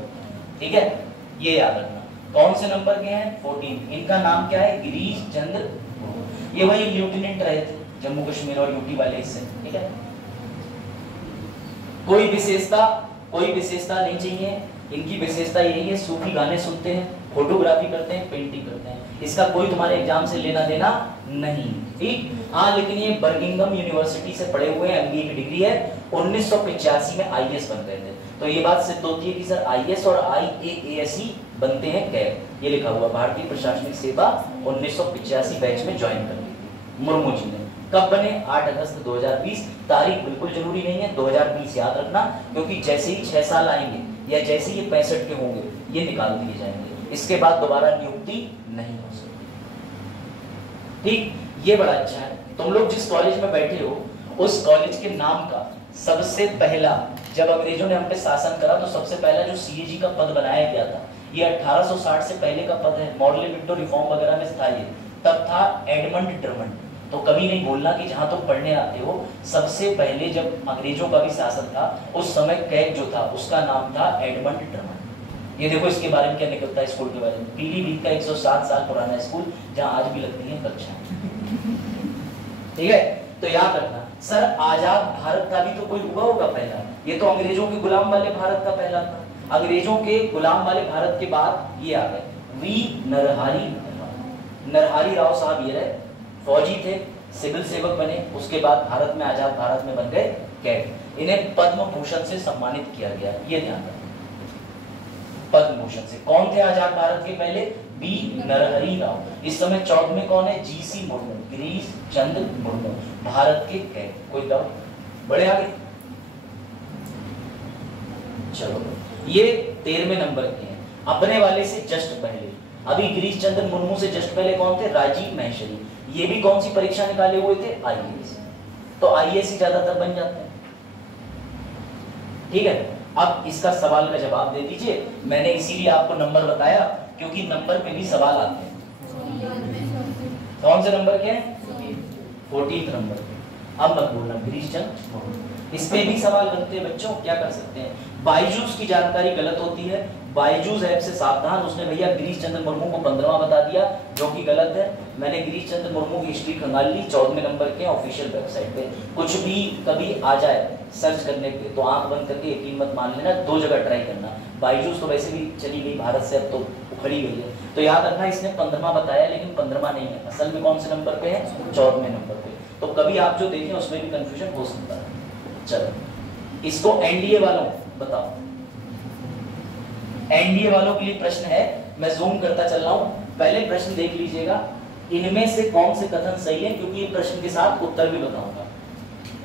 ठीक है, ये याद रखना। कौन से नंबर के हैं? 14। इनका नाम क्या है? गिरीश चंद्र। ये वही लेफ्टिनेंट रहे थे जम्मू कश्मीर और यूपी वाले हिस्से, ठीक है। कोई विशेषता नहीं चाहिए, इनकी विशेषता यही है सूफी गाने सुनते हैं, फोटोग्राफी करते हैं, पेंटिंग करते हैं। इसका कोई तुम्हारे एग्जाम से लेना देना नहीं, ठीक। हाँ, लेकिन ये बर्मिंघम यूनिवर्सिटी से पढ़े हुए हैं, एमबीए की डिग्री है, 1985 में आईएएस बन गए थे। तो ये बात सिद्ध होती है कि सर आईएएस और आईएएस ही बनते हैं कैग। ये लिखा हुआ भारतीय प्रशासनिक सेवा 1985 बैच में ज्वाइन कर ली थी मुर्मू जी ने। कब बने? 8 अगस्त 2020। तारीख बिल्कुल जरूरी नहीं है, 2020 याद रखना, क्योंकि जैसे ही 6 साल आएंगे या जैसे ही 65 के होंगे ये निकाल दिए जाएंगे, इसके बाद दोबारा नियुक्ति नहीं हो सकती, ठीक। ये बड़ा अच्छा है। तुम लोग जिस कॉलेज में बैठे हो उस कॉलेज के नाम का सबसे पहला, जब अंग्रेजों ने हम पे शासन करा तो सबसे पहला जो सीएजी का पद बनाया गया था, ये 1860 से पहले का पद है, मॉडल विंडो रिफॉर्म वगैरह में था ये, तब था एडमंड ड्रमंड। तो कभी नहीं बोलना कि जहां तुम पढ़ने आते हो, सबसे पहले जब अंग्रेजों का भी शासन था उस समय कैग जो था उसका नाम था एडमंड ड्रमंड। ये देखो इसके बारे में क्या निकलता है स्कूल के बारे में। पीलीभीत का 107 साल पुराना स्कूल जहां आज भी लगती है कक्षाएं, ठीक है। तो याद रखना, सर आजाद भारत का भी तो कोई हुआ होगा पहला, ये तो अंग्रेजों के गुलाम वाले भारत का पहला था। अंग्रेजों के गुलाम वाले भारत के बाद ये आ गए वी नरहरी राव साहब, ये रहे, फौजी थे, सिविल सेवक बने, उसके बाद भारत में आजाद भारत में बन गए कैड। इन्हें पद्म भूषण से सम्मानित किया गया, ये ध्यान रखना। पद्म भूषण से कौन थे आजाद भारत के पहले? बी नरहरी राव। इस समय 14वें कौन है? जीसी मुर्मू, गिरीश चंद्र मुर्मू, भारत के कैड। कोई डाउट? बड़े आगे चलो, ये 13वें नंबर के हैं, अपने वाले से जस्ट पहले। अभी गिरीश चंद्र मुर्मू से जस्ट पहले कौन थे? राजीव महेश्वरी। ये भी कौन सी परीक्षा निकाले हुए थे? आईएएस। तो आईएएस ही ज्यादातर बन जाते हैं। ठीक है, अब इसका सवाल का जवाब दे दीजिए। मैंने इसीलिए आपको नंबर बताया क्योंकि नंबर पे भी सवाल आते हैं। कौन से नंबर के हैं? 14 नंबर के। अब मत बोलना गिरीश चंद्र मुर्मू, इस पे भी सवाल बनते हैं बच्चों, क्या कर सकते हैं? बायजूस की जानकारी गलत होती है, बायजूस ऐप से सावधान। उसने भैया गिरीश चंद्र मुर्मू को 15वां बता दिया, जो कि गलत है। मैंने गिरीश चंद्र मुर्मू की हिस्ट्री खंगाल ली 14वें नंबर के ऑफिशियल वेबसाइट पे। कुछ भी कभी आ जाए सर्च करने पे तो आंख बंद करके यकीन मत मान लेना, 2 जगह ट्राई करना। बायजूस तो वैसे भी चली गई भारत से, अब तो उखड़ी गई है, तो याद रखना इसने 15वां बताया, लेकिन 15वां नहीं है, असल में कौन से नंबर पे है? 14वें नंबर पे। तो कभी आप जो देखें उसमें भी कंफ्यूजन हो सकता है। चलो, इसको एनडीए वालों बताओ, एनडीए वालों के लिए प्रश्न है, मैं जूम करता चल रहा हूं, पहले प्रश्न देख लीजिएगा, इनमें से कौन से कथन सही है, क्योंकि ये प्रश्न के साथ उत्तर भी बताऊंगा।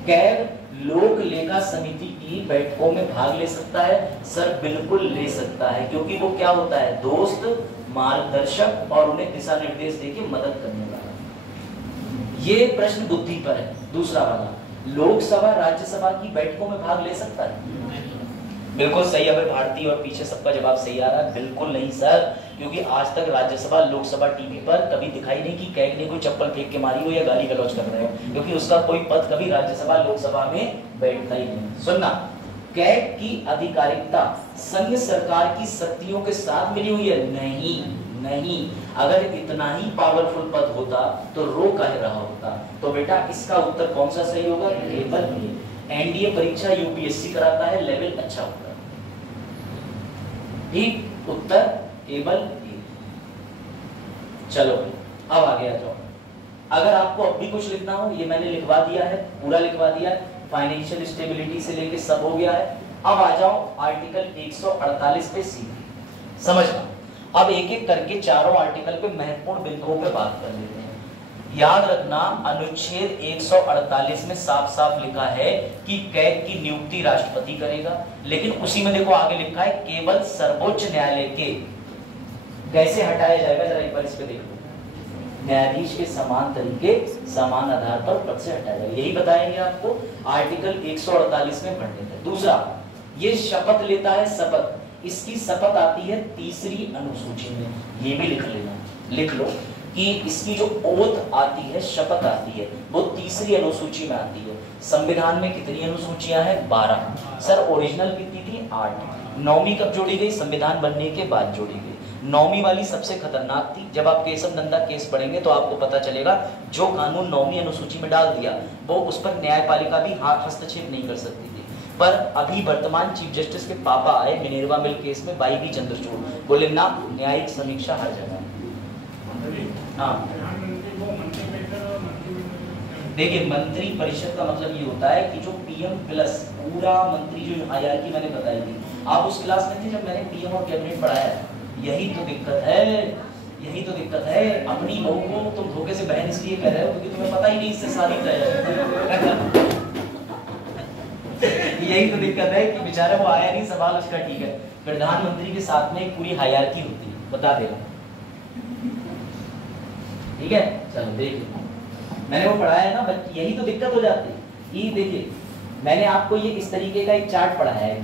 कैग लोक लेखा समिति की बैठकों में भाग ले सकता है? सर बिल्कुल ले सकता है, क्योंकि वो क्या होता है? दोस्त, मार्गदर्शक और उन्हें दिशा निर्देश देके मदद करने वाला। ये प्रश्न बुद्धि पर है। दूसरा वाला, लोकसभा राज्यसभा की बैठकों में भाग ले सकता है? बिल्कुल सही है भारतीय, और पीछे सबका जवाब सही आ रहा है। बिल्कुल नहीं सर, क्योंकि आज तक राज्यसभा लोकसभा टीवी पर कभी दिखाई नहीं कि कैग ने कोई चप्पल फेंक के मारी हो या गाली गलौज कर रहे हो, क्योंकि उसका कोई पद कभी राज्यसभा लोकसभा में बैठता ही नहीं। सुनना, कैग की आधिकारिकता संघ सरकार की शक्तियों के साथ मिली हुई है? नहीं नहीं, अगर इतना ही पावरफुल पद होता तो रो कह रहा होता। तो बेटा इसका उत्तर कौन सा सही होगा? केवल ए। एनडीए परीक्षा यूपीएससी कराता है, लेवल अच्छा होता है। ठीक, उत्तर केवल ए। चलो अब आगे आ जाओ। अगर आपको अब भी कुछ लिखना हो, ये मैंने लिखवा दिया है, पूरा लिखवा दिया है, फाइनेंशियल स्टेबिलिटी से लेके सब हो गया है। अब आ जाओ आर्टिकल 148 पे सीधे समझना। अब एक एक करके चारों आर्टिकल पे महत्वपूर्ण बिंदुओं पे बात कर लेते हैं। याद रखना, अनुच्छेद 148 में साफ साफ लिखा है कि कैग की नियुक्ति राष्ट्रपति करेगा, लेकिन उसी में देखो आगे लिखा है केवल सर्वोच्च न्यायालय के। कैसे हटाया जाएगा जरा एक बार इस पे देखो। न्यायाधीश के समान तरीके समान आधार पर पद से हटाया जाएगा, यही बताएंगे आपको आर्टिकल 148 में पढ़ने का। दूसरा, ये शपथ लेता है, शपथ, इसकी शपथ आती है 3री अनुसूची में, ये भी लिख लेना, लिख लो कि इसकी जो ओथ आती है, शपथ आती है, वो 3री अनुसूची में आती है। संविधान में कितनी अनुसूचियां हैं? 12। सर ओरिजिनल कितनी थी? 8। 9वीं कब जोड़ी गई? संविधान बनने के बाद जोड़ी गई। 9वीं वाली सबसे खतरनाक थी। जब आप केशव नंदा केस पढ़ेंगे तो आपको पता चलेगा, जो कानून 9वीं अनुसूची में डाल दिया वो उस पर न्यायपालिका भी हस्तक्षेप नहीं कर सकती थी। पर अभी वर्तमान चीफ जस्टिस के पापा आए मिनेर्वा मिल केस में, वाई बी चंद्रचूड़, बोले ना, न्यायिक समीक्षा हर जगह। हाँ देखिए, मंत्री परिषद का मतलब ये होता है कि जो पीएम प्लस पूरा मंत्री जो हायरार्की मैंने बताई थी, आप उस क्लास में थे जब मैंने पीएम और कैबिनेट पढ़ाया। यही तो दिक्कत है, यही तो दिक्कत है। अपनी बहू को तुम धोखे से बहन इसलिए कह रहे हो क्योंकि तुम्हें पता ही नहीं इससे शादी तय। यही तो दिक्कत है कि बेचारा वो आया नहीं, सवाल उसका ठीक है। प्रधानमंत्री के साथ में एक पूरी हायरार्की होती है, बता देगा, ठीक है। चलो देखिए, मैंने वो पढ़ाया है ना, बट यही तो दिक्कत हो जाती है। ये देखिए, मैंने आपको ये इस तरीके का एक चार्ट पढ़ाया है,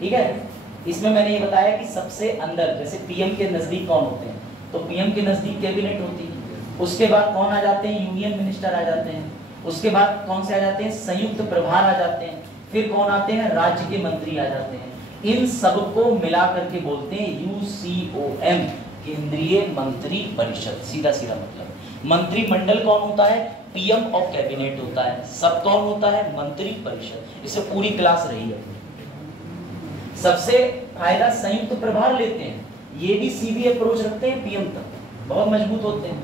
ठीक है। इसमें मैंने ये बताया कि सबसे अंदर जैसे पीएम के नजदीक कौन होते हैं, तो पीएम के नजदीक कैबिनेट होती है। उसके बाद कौन आ जाते हैं? यूनियन मिनिस्टर आ जाते हैं। उसके बाद कौन से आ जाते हैं? संयुक्त प्रभार आ जाते हैं। फिर कौन आते हैं? राज्य के मंत्री आ जाते हैं। इन सबको मिला करके बोलते हैं यूसीओएम, केंद्रीय मंत्री परिषद। सीधा सीधा मतलब मंत्रिमंडल कौन होता है? पीएम और कैबिनेट होता है। सब कौन होता है? मंत्री परिषद। इससे पूरी क्लास रही है। सबसे फायदा संयुक्त प्रभार लेते हैं, ये भी सीधी अप्रोच रखते हैं पीएम तक, बहुत मजबूत होते हैं।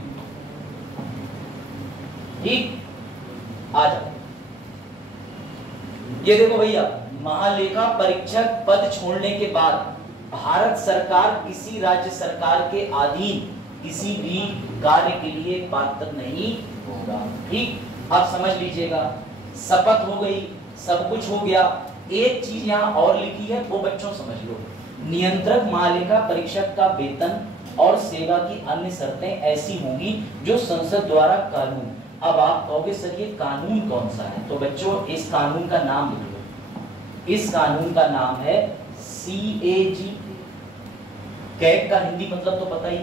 ठीक, आ जाओ। ये देखो भैया, महालेखा परीक्षक पद छोड़ने के बाद भारत सरकार किसी राज्य सरकार के अधीन किसी भी कार्य के लिए पात्र नहीं होगा। ठीक, अब समझ लीजिएगा, शपथ हो गई, सब कुछ हो गया। एक चीज यहाँ और लिखी है, वो बच्चों समझ लो। नियंत्रक महालेखा परीक्षक का वेतन और सेवा की अन्य शर्तें ऐसी होंगी जो संसद द्वारा कानून। अब आप कहोगे सर ये कानून कौन सा है, तो बच्चों इस कानून का नाम लिख लो। इस कानून का नाम है CAG। कैग का हिंदी मतलब तो पता ही,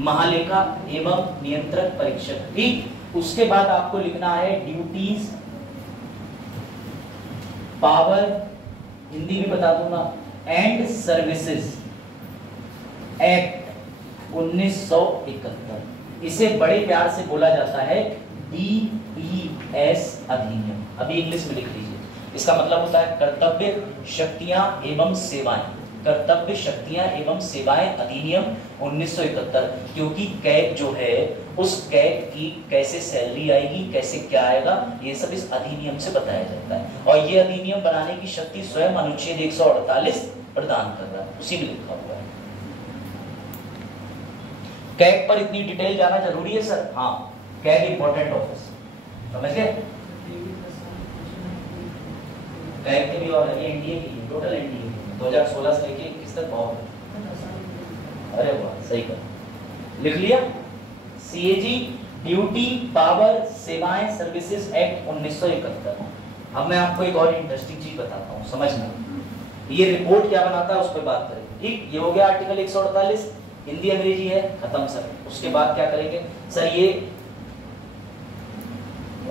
महालेखा एवं नियंत्रक परीक्षक। ठीक, उसके बाद आपको लिखना है ड्यूटीज, पावर, हिंदी में बता दूंगा, एंड सर्विसेज एक्ट 1971। इसे बड़े प्यार से बोला जाता है DES अधिनियम। अभी इंग्लिश में लिख लीजिए, इसका मतलब होता है कर्तव्य शक्तियां एवं सेवाएं, कर्तव्य शक्तियां एवं सेवाएं अधिनियम 1971। क्योंकि कैग जो है, उस कैग की कैसे सैलरी आएगी, कैसे क्या आएगा, ये सब इस अधिनियम से बताया जाता है। और ये अधिनियम बनाने की शक्ति स्वयं अनुच्छेद 148 प्रदान कर रहा है, उसी में लिखा हुआ है। कैग पर इतनी डिटेल जाना जरूरी है सर? हाँ, कैग इंपॉर्टेंट ऑफिस, समझ गए? कैग के भी और एनडीए की, टोटल एनडीए 2016 से लेके 21 तक बहुत। अरे वाह, सही कहा, लिख लिया। CAG ड्यूटी, पावर, सेवाएं, सर्विसेज एक्ट 1971। अब मैं आपको एक और इंटरेस्टिंग चीज बताता हूँ, समझना। ये रिपोर्ट क्या बनाता है उस पर बात करेंगे। ठीक, ये हो गया आर्टिकल 148, हिंदी अंग्रेजी है, खत्म सर। उसके बाद क्या करेंगे सर? ये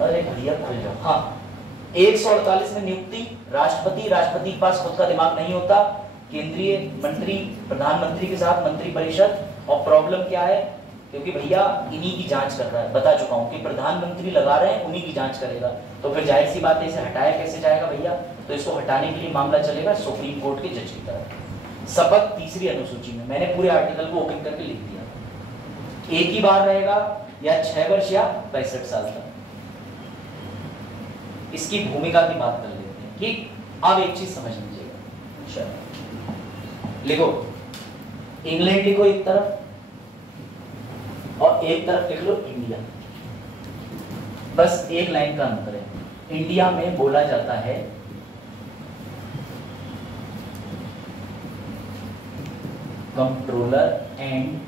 अरे भैया खुल जाओ। हाँ, 148 में नियुक्ति, राष्ट्रपति के पास खुद का दिमाग नहीं होता, केंद्रीय मंत्री प्रधानमंत्री के साथ मंत्री परिषद। और प्रॉब्लम क्या है? क्योंकि भैया इन्हीं की जांच कर रहा है, बता चुका हूं कि प्रधानमंत्री लगा रहे हैं, उन्हीं की जांच करेगा। तो फिर जाहिर सी बात है, इसे हटाया कैसे जाएगा भैया? तो इसको हटाने के लिए मामला चलेगा सुप्रीम कोर्ट के जज की तरफ। शपथ तीसरी अनुसूची में, मैंने पूरे आर्टिकल को ओपन करके लिख दिया। एक ही बार रहेगा या 6 वर्ष या 65 साल तक। इसकी भूमिका की बात कर लेते हैं। ठीक, अब एक चीज समझ लीजिएगा, लिखो इंग्लैंड लिखो एक तरफ, और एक तरफ लिख लो इंडिया। बस एक लाइन का अंतर है। इंडिया में बोला जाता है कंट्रोलर एंड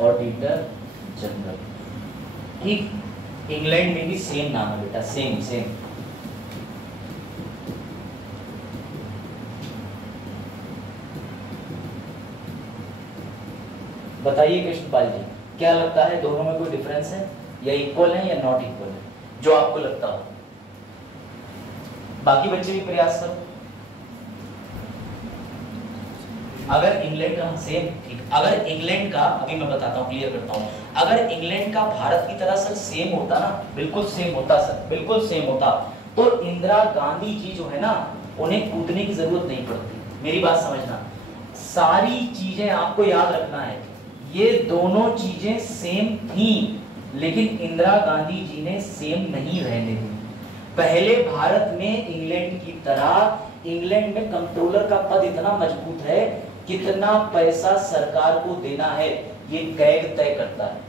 ऑडिटर जनरल। ठीक, इंग्लैंड में भी सेम नाम है बेटा, सेम सेम। बताइए कृष्णपाल जी, क्या लगता है दोनों में कोई डिफरेंस है, या इक्वल है या नॉट इक्वल है, जो आपको लगता हो? बाकी बच्चे भी प्रयास करो। अगर इंग्लैंड का सेम, ठीक, अगर इंग्लैंड का, अभी मैं बताता हूँ, क्लियर करता हूँ, अगर इंग्लैंड का भारत की तरह सर सेम होता ना, बिल्कुल सेम होता सर, बिल्कुल सेम होता, तो इंदिरा गांधी जी जो है ना, उन्हें कूदने की जरूरत नहीं पड़ती। मेरी बात समझना, सारी चीजें आपको याद रखना है। ये दोनों चीजें सेम थी, लेकिन इंदिरा गांधी जी ने सेम नहीं रहने दी। पहले भारत में इंग्लैंड की तरह, इंग्लैंड में कंट्रोलर का पद इतना मजबूत है, कितना पैसा सरकार को देना है ये कैग तय करता है।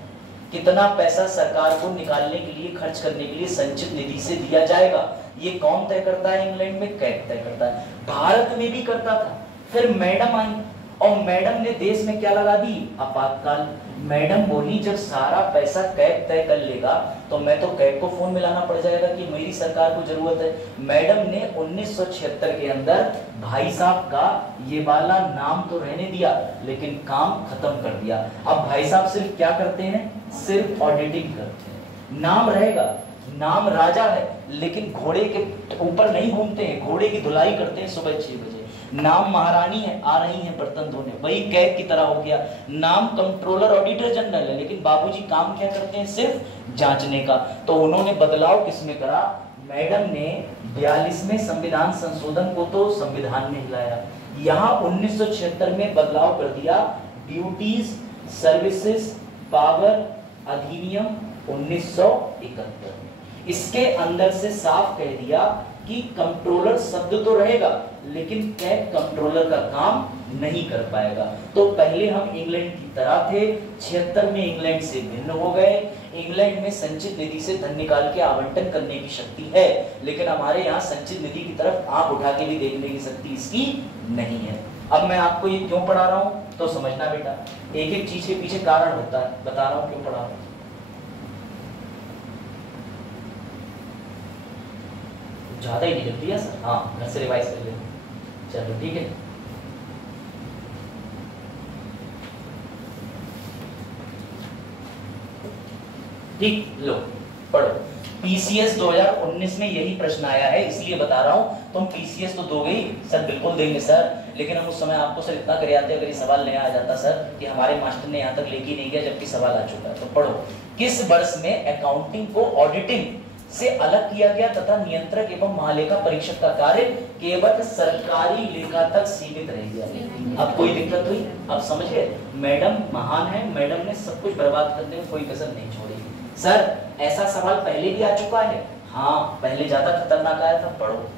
कितना पैसा सरकार को निकालने के लिए, खर्च करने के लिए संचित निधि से दिया जाएगा, ये कौन तय करता है? इंग्लैंड में कैग तय करता है। भारत में भी करता था। फिर मैडम आई, और मैडम ने देश में क्या लगा दी? आपातकाल। मैडम बोली जब सारा पैसा कैग तय कर लेगा तो मैं तो कैग को फोन मिलाना पड़ जाएगा कि मेरी सरकार को जरूरत है। मैडम ने 1976 के अंदर भाई साहब का ये वाला नाम तो रहने दिया, लेकिन काम खत्म कर दिया। अब भाई साहब सिर्फ क्या करते हैं? सिर्फ ऑडिटिंग करते हैं। नाम रहेगा, नाम राजा है, लेकिन घोड़े के ऊपर नहीं घूमते हैं, घोड़े की धुलाई करते हैं सुबह 6 बजे। नाम महारानी है, आ रही है बर्तन धोने, वही कैग की तरह हो गया। नाम कंट्रोलर ऑडिटर जनरल है, लेकिन बाबूजी काम क्या करते हैं? सिर्फ जांचने का। तो उन्होंने बदलाव किसमें करा? मैडम ने 42वें संविधान संशोधन को तो संविधान ने हिलाया, यहाँ 1976 में बदलाव कर दिया, ड्यूटीज सर्विसेज पावर अधिनियम 1971। इसके अंदर से साफ कह दिया कि कंट्रोलर शब्द तो रहेगा लेकिन कैग कंट्रोलर का काम नहीं कर पाएगा। तो पहले हम इंग्लैंड की तरह थे, 76 में इंग्लैंड से भिन्न हो गए। इंग्लैंड में संचित निधि से धन निकाल के आवंटन करने की शक्ति है, लेकिन हमारे यहाँ संचित निधि की तरफ आंख उठा के भी देखने की शक्ति इसकी नहीं है। अब मैं आपको ये क्यों पढ़ा रहा हूँ तो समझना बेटा, एक एक चीज के पीछे कारण होता है, बता रहा हूँ क्यों पढ़ा रहा हूँ। ज्यादा ही नहीं लिख सर, हाँ घर से रिवाइज कर लेंगे, चलो ठीक है। ठीक, लो पढ़ो। पीसीएस 2019 में यही प्रश्न आया है, इसलिए बता रहा हूं। तुम पीसीएस तो दोगे ही सर, बिल्कुल देंगे सर, लेकिन हम उस समय आपको सर इतना कर आते अगर ये सवाल नया आ जाता सर कि हमारे मास्टर ने यहाँ तक लेके नहीं गया जबकि सवाल आ चुका है। तो पढ़ो, किस वर्ष में अकाउंटिंग को ऑडिटिंग से अलग किया गया तथा नियंत्रक एवं महालेखा परीक्षक का कार्य केवल सरकारी लेखा तक सीमित रह गया। अब कोई दिक्कत हुई? अब समझ गए? मैडम महान है, मैडम ने सब कुछ बर्बाद करने में कोई कसर नहीं छोड़ी। सर ऐसा सवाल पहले भी आ चुका है, हाँ पहले ज्यादा खतरनाक आया था, पढ़ो।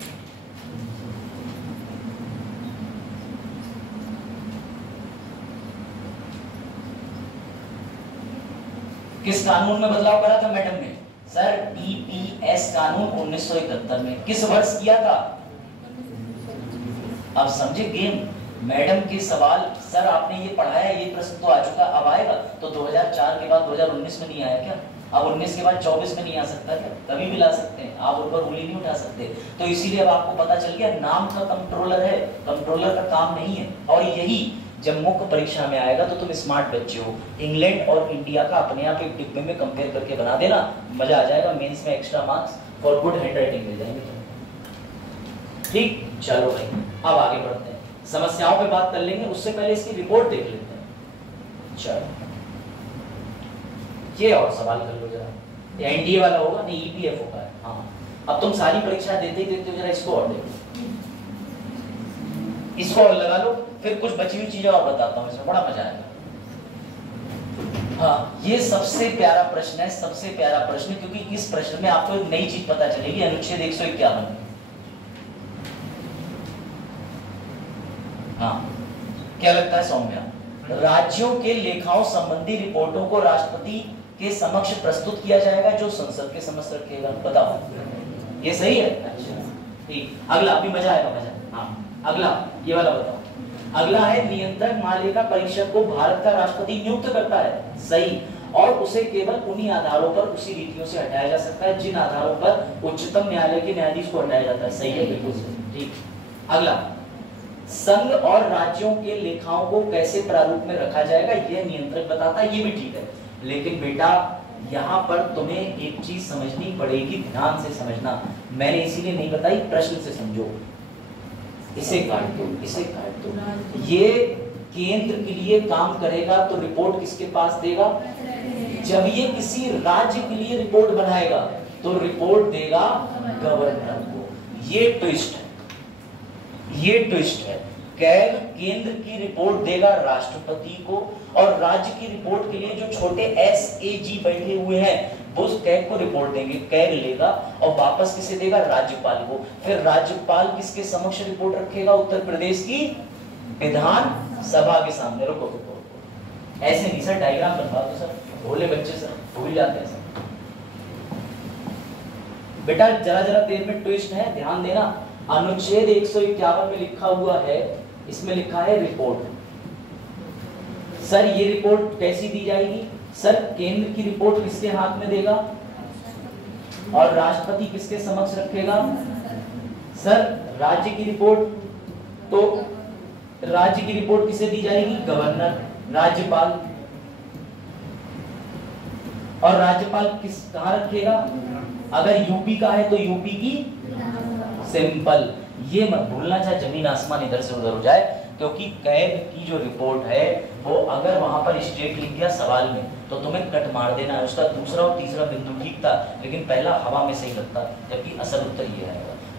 किस कानून में बदलाव करा था मैडम ने? सर टीपीएस कानून 1971 में। किस वर्ष किया था? अब समझे गेम? मैडम के सवाल, सर आपने ये पढ़ाया, ये प्रश्न तो आ चुका, अब आएगा तो 2004 के बाद 2019 में नहीं आया क्या? अब 19 के बाद 24 में नहीं आ सकता क्या? कभी भी ला सकते हैं, आप उन पर उंगली नहीं उठा सकते। तो इसीलिए अब आपको पता चल गया, नाम का कंट्रोलर है, कंट्रोलर का काम नहीं है। और यही जब मुख्य परीक्षा में आएगा तो तुम स्मार्ट बच्चे हो, इंग्लैंड और इंडिया का अपने आप एक डिब्बे में कंपेयर करके बना देना, मजा आ जाएगा। मेंस में एक्स्ट्रा मार्क्स और गुड हैंडराइटिंग मिल जाएंगे। ठीक, चलो भाई अब आगे बढ़ते हैं, समस्याओं पे बात कर लेंगे, उससे पहले इसकी रिपोर्ट देख लेते हैं। चलो ये और सवाल कर लो जरा, एनडीए वाला होगा नहीं, ईपीएफओ का है। हाँ अब तुम सारी परीक्षा देते ही देते हो, जरा इसको और देखो, इसको और लगा लो, फिर कुछ बची हुई चीजें और बताता हूँ, इसमें बड़ा मजा आएगा। हाँ ये सबसे प्यारा प्रश्न है, सबसे प्यारा प्रश्न, क्योंकि इस प्रश्न में आपको एक नई चीज पता चलेगी। अनुच्छेद 151। हाँ क्या लगता है सौम्या? राज्यों के लेखाओं संबंधी रिपोर्टों को राष्ट्रपति के समक्ष प्रस्तुत किया जाएगा जो संसद के समक्ष रखेगा। बताओ ये सही है? अच्छा ठीक, अगला भी मजा आएगा, मजा। हाँ अगला ये वाला बताओ। अगला है नियंत्रक महालेखा परीक्षक को भारत का राष्ट्रपति नियुक्त करता है, सही, और उसे केवल उन्हीं आधारों पर, उसी रीतियों से हटाया जा सकता है जिन आधारों पर उच्चतम न्यायालय के न्यायाधीश को हटाया जाता है। सही है, बिल्कुल सही। ठीक, अगला संघ और राज्यों के लेखाओं को कैसे प्रारूप में रखा जाएगा यह नियंत्रक बताता है, ये भी ठीक है। लेकिन बेटा यहाँ पर तुम्हें एक चीज समझनी पड़ेगी, ध्यान से समझना, मैंने इसीलिए नहीं बताई, प्रश्न से समझो। इसे काट दो, इसे काट दो। ये केंद्र के लिए काम करेगा तो रिपोर्ट किसके पास देगा? जब ये किसी राज्य के लिए रिपोर्ट बनाएगा तो रिपोर्ट देगा गवर्नर को। ये ट्विस्ट है, ये ट्विस्ट है। कैग केंद्र की रिपोर्ट देगा राष्ट्रपति को, और राज्य की रिपोर्ट के लिए जो छोटे एसएजी बैठे हुए हैं वो कैग को रिपोर्ट देंगे, कैग लेगा और वापस किसे देगा? राज्यपाल को। फिर राज्यपाल किसके समक्ष रिपोर्ट रखेगा? उत्तर प्रदेश की विधान सभा के सामने। रुको रुको, ऐसे नहीं सर, डायग्राम बनवा दो सर, भोले बच्चे सर भूल जाते हैं सर। बेटा जरा जरा देर में ट्विस्ट है, ध्यान देना। अनुच्छेद 151 में लिखा हुआ है, इसमें लिखा है रिपोर्ट। सर ये रिपोर्ट कैसी दी जाएगी? सर केंद्र की रिपोर्ट किसके हाथ में देगा और राष्ट्रपति किसके समक्ष रखेगा? सर राज्य की रिपोर्ट, तो राज्य की रिपोर्ट किसे दी जाएगी? गवर्नर, राज्यपाल। और राज्यपाल किस कहां रखेगा? अगर यूपी का है तो यूपी की, सिंपल, ये मत भूलना, चाहे जमीन आसमान इधर से उधर हो जाए। क्योंकि कैग की जो रिपोर्ट है वो अगर वहां पर स्टेट लिख दिया सवाल में तो तुम्हें कट मार देना है। उसका दूसरा और तीसरा बिंदु ठीक था, लेकिन पहला हवा में सही लगता, जबकि असल उत्तर ये है।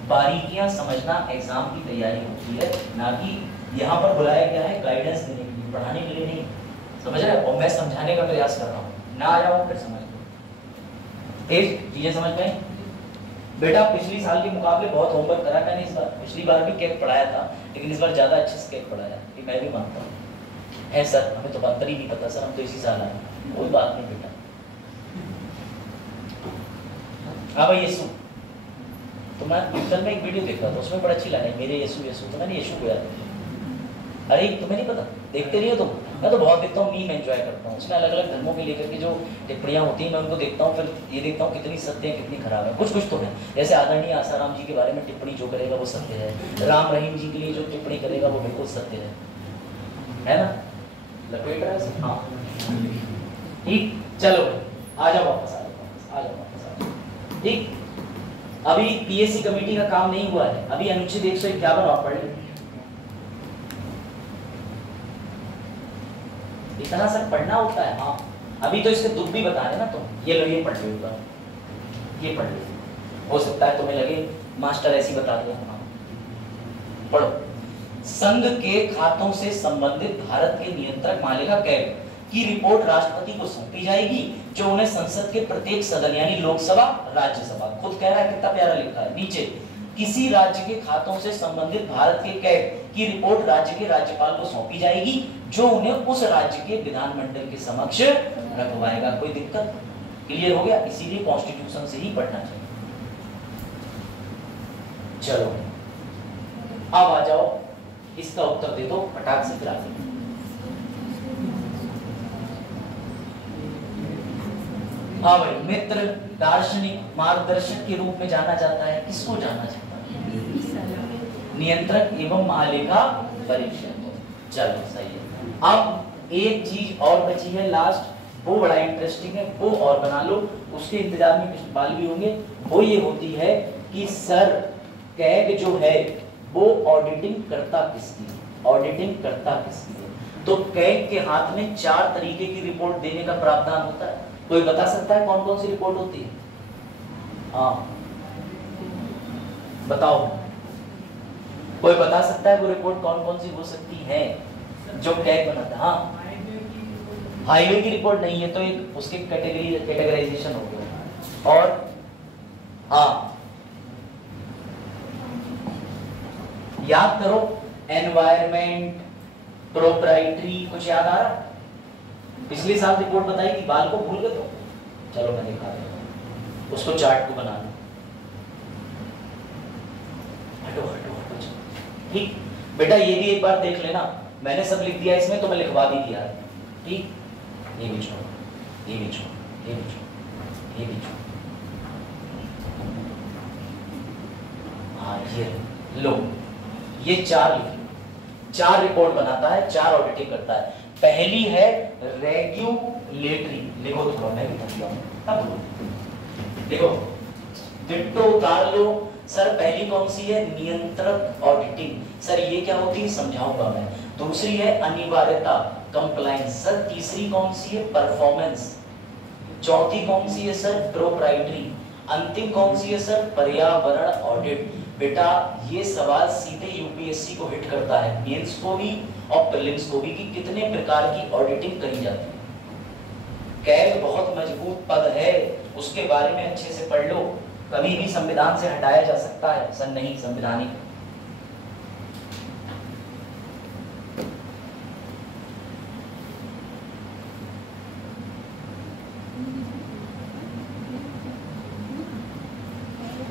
बारीकियां समझना एग्जाम की तैयारी होती है, ना कि यहाँ पर बुलाया गया है गाइडेंस देने के लिए, पढ़ाने के लिए नहीं। समझ रहे हो? और मैं समझाने का प्रयास कर रहा हूँ, ना आया हो फिर समझ लो। चीजें समझ में बेटा, पिछली साल के मुकाबले बहुत होमवर्क करा मैंने इस बार। पिछली बार भी कैग पढ़ाया था, लेकिन इस बार ज्यादा अच्छे से कैग पढ़ाया, ये मैं भी मानता हूँ। है सर, हमें तो अंतर ही नहीं पता सर, हम तो इसी साल आए, कोई बात नहीं बेटा। हाँ भाई यीशु, तो मैं कल में एक वीडियो देख रहा था, उसमें बड़ा अच्छी लगा, मेरे यीशु यीशु, तो मैंने यीशु को याद किया। अरे तुम्हें नहीं पता, देखते नहीं हो तुम? मैं तो बहुत देखता हूँ, मीम एंजॉय करता हूँ। उसमें अलग अलग धर्मों के लेकर के जो टिप्पणियाँ होती हैं, मैं उनको देखता हूँ, फिर ये देखता हूँ कितनी सत्य है कितनी खराब है। कुछ कुछ तो है, जैसे आदरणीय आसाराम जी के बारे में टिप्पणी जो करेगा वो सत्य है, राम रहीम जी के लिए जो टिप्पणी करेगा वो बिल्कुल सत्य है ना? लपेट रहा है। हाँ ठीक, चलो आ जाओ वापस, आ जाओ। ठीक, अभी पीएससी कमेटी का काम नहीं हुआ है, अभी अनुच्छेद 151 और पढ़ लें। इतना सब पढ़ना होता है। हाँ, अभी तो इसके दुख भी बता रहे ना तुम। ये लो, ये पढ़ लो, ये पढ़ लो। हो सकता है तुम्हें लगे मास्टर ऐसी बता दिया। हाँ पढ़ो। संघ के खातों से संबंधित भारत के नियंत्रक मालिका कैग की रिपोर्ट राष्ट्रपति को सौंपी जाएगी, जो उन्हें संसद के प्रत्येक सदन यानी लोकसभा, राज्यसभा, खुद कह रहा है, कितना प्यारा लिखा है नीचे, किसी राज्य के खातों से संबंधित भारत के कैग की रिपोर्ट राज्य के राज्यपाल को सौंपी जाएगी, जो उन्हें उस राज्य के विधानमंडल के समक्ष रखवाएगा। कोई दिक्कत? क्लियर हो गया? इसीलिए कॉन्स्टिट्यूशन से ही पढ़ना चाहिए। चलो अब आ जाओ, इसका उत्तर दे दो फटाक से, फिर आगे। हाँ भाई, मित्र, दार्शनिक, मार्गदर्शक के रूप में जाना जाता है। किसको जाना जाता है? नियंत्रक एवं महालेखा परीक्षक। चलो सही है। अब एक चीज और बची है लास्ट, वो बड़ा इंटरेस्टिंग है, वो और बना लो, उसके इंतजार में कुछ सवाल भी होंगे। वो ये होती है कि सर कैग जो है वो ऑडिटिंग करता किसकी? ऑडिटिंग करता किसकी? तो कैग के हाथ में 4 तरीके की रिपोर्ट देने का प्रावधान होता है। कोई बता सकता है कौन कौन सी रिपोर्ट होती है? हाँ बताओ, कोई बता सकता है वो रिपोर्ट कौन कौन सी हो सकती है जो कैग बनाता है? हाँ, हाईवे की रिपोर्ट नहीं है तो एक उसके कैटेगराइजेशन हो गया। और हाँ याद करो, एनवायरमेंट, प्रोप्राइटरी, कुछ याद आ रहा? पिछले साल रिपोर्ट बताई थी, बाल को भूल गए तो? चलो मैं दिखा देता हूं, उसको चार्ट को बना लो। हटो हटो हटो। ठीक बेटा, ये भी एक बार देख लेना, मैंने सब लिख दिया इसमें तो मैं लिखवा भी दिया। ठीक, ये भी छोड़ो, ये भी छोड़ो, ये भी छोड़ो, ये भी छोड़ो। हाँ ये लो, ये 4 लिखो। 4 रिपोर्ट बनाता है, 4 ऑडिटिंग करता है। पहली है रेगुलेटरी, लिखो तो मैं भी थक गया हूं, देखो डिट्टो उतार लो। सर पहली कौन सी है? नियंत्रक ऑडिटिंग। सर ये क्या होती है समझाऊंगा मैं। दूसरी है अनिवार्यता, कंप्लायंस। सर तीसरी कौन सी है? परफॉर्मेंस। चौथी कौन सी है सर? प्रोप्राइटरी। अंतिम कौन सी है सर? पर्यावरण ऑडिट। बेटा ये सवाल सीधे यूपीएससी को हिट करता है, मेंस को भी और प्रीलिम्स को भी, कि कितने प्रकार की ऑडिटिंग करी जाती है। कैग बहुत मजबूत पद है, उसके बारे में अच्छे से पढ़ लो। कभी भी संविधान से हटाया जा सकता है? सर नहीं, संवैधानिक।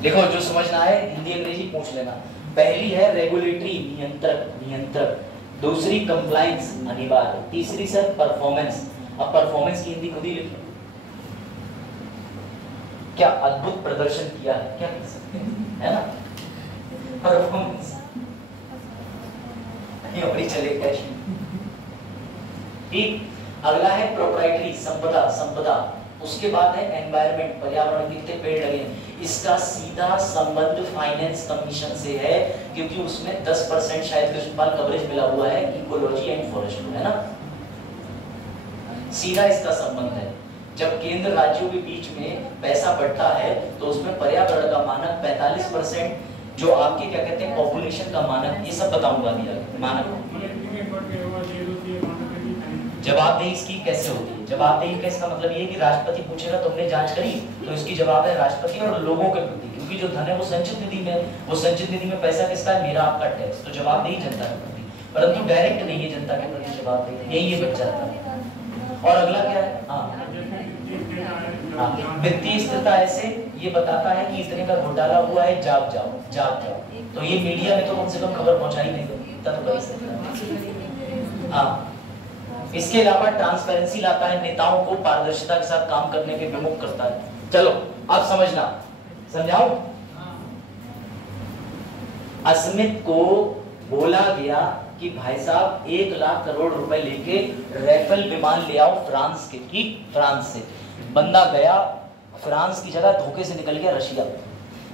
देखो जो समझ ना आए हिंदी अंग्रेजी पूछ लेना। पहली है रेगुलेटरी, नियंत्रक, नियंत्रक। दूसरी कंप्लायंस, अनिवार्य। तीसरी सर परफॉर्मेंस। अब परफॉर्मेंस की हिंदी खुद ही लिख लो। क्या अद्भुत प्रदर्शन किया है, क्या कह सकते हैं, है ना? परफॉर्मेंस ये बड़ी चलेगा। ठीक, अगला है प्रोप्राइटरी, संपदा, संपदा। उसके बाद है एनवायरमेंट, पर्यावरण, कितने पेड़ लगे हैं। इसका सीधा संबंध फाइनेंस कमीशन से है, क्योंकि उसमें 10% शायद कृष्णपाल कवरेज मिला हुआ है इकोलॉजी एंड फॉरेस्ट, है ना, सीधा इसका संबंध है। जब केंद्र राज्यों के बीच में पैसा बढ़ता है तो उसमें पर्यावरण का मानक 45%, जो आपके क्या कहते हैं पॉपुलेशन का मानक, ये सब बताऊंगा दिया मानक। जवाबदेही इसकी कैसे होती है? जवाबदेही का इसका मतलब ये है कि राष्ट्रपति पूछेगा तुमने जांच करी, तो इसकी जवाब है राष्ट्रपति और लोगों के प्रति, क्योंकि जो धन है वो संचित निधि में, वो संचित निधि में पैसा किसका है? मेरा आपका टैक्स। तो जवाबदेही जनता के प्रति, परंतु डायरेक्ट नहीं है जनता के प्रति जवाबदेही, यही ये बच जाता है। और अगला क्या है? हाँ, वित्तीय स्थिरता ऐसे ये बताता है कि इतने का घोटाला हुआ है, जाग जाओ। तो ये मीडिया में तो कम से कम खबर पहुंचाई नहीं तो कर सकता है। हाँ, इसके अलावा ट्रांसपेरेंसी लाता है, नेताओं को पारदर्शिता के साथ काम करने के विमुख करता है। चलो अब समझना, समझाओ। अस्मित को बोला गया कि भाई साहब 1 लाख करोड़ रुपए लेके राफेल विमान ले आओ फ्रांस के, ठीक, फ्रांस से। बंदा गया, फ्रांस की जगह धोखे से निकल गया रशिया।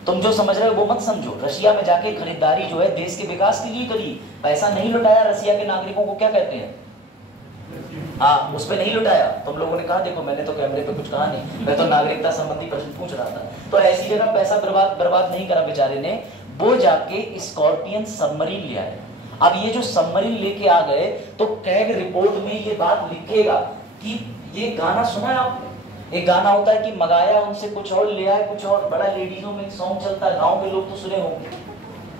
तुम जो समझ रहे हो वो मत समझो। रशिया में जाके खरीदारी जो है देश के विकास के लिए करी, पैसा नहीं लुटाया रशिया के नागरिकों को। क्या कहते हैं? हाँ, उस पर नहीं लुटाया। तुम लोगों ने कहा देखो मैंने तो कैमरे पे कुछ कहा नहीं, मैं तो नागरिकता संबंधी प्रश्न पूछ रहा था। तो ऐसी जगह पैसा बर्बाद नहीं करा बेचारे ने। वो जाके स्कॉर्पियन सबमरीन ले आए। अब ये जो सबमरीन लेके आ गए तो कैग रिपोर्ट में ये बात लिखेगा कि ये गाना सुना है आपने? एक गाना होता है कि मंगाया उनसे कुछ और ले आए कुछ और, बड़ा लेडीजों में एक सॉन्ग चलता है, गाँव के लोग तो सुने होंगे,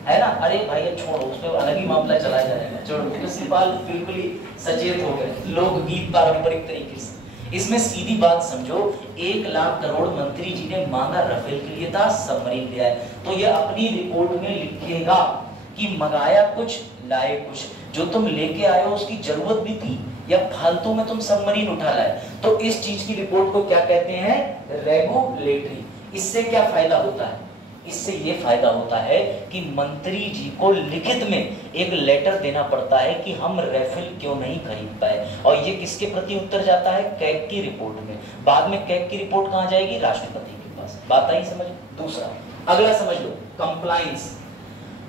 है ना। अरे भाई अब छोड़ो, उसमें अलग ही मामला चला जाएगा, छोड़ो। कृष्णपाल बिल्कुल ही सचेत हो गए, लोकगीत पारंपरिक तरीके से। इसमें सीधी बात समझो, 1 लाख करोड़ मंत्री जी ने मांगा राफेल के लिए था, सबमरीन ले आए। तो ये अपनी रिपोर्ट में लिखेगा कि मंगाया कुछ लाए कुछ, जो तुम लेके आए हो उसकी जरूरत भी थी या फालतू में तुम सबमरीन उठा लाए। तो इस चीज की रिपोर्ट को क्या कहते हैं? रेगुलेटरी। इससे क्या फायदा होता है? इससे ये फायदा होता है कि मंत्री जी को लिखित में एक लेटर देना पड़ता है कि हम राफेल क्यों नहीं खरीद पाए, और ये किसके प्रति उत्तर जाता है? कैग की रिपोर्ट में। बाद में कैग की रिपोर्ट कहां जाएगी? राष्ट्रपति के पास। बात आई समझ? दूसरा अगला समझ लो, कंप्लायंस।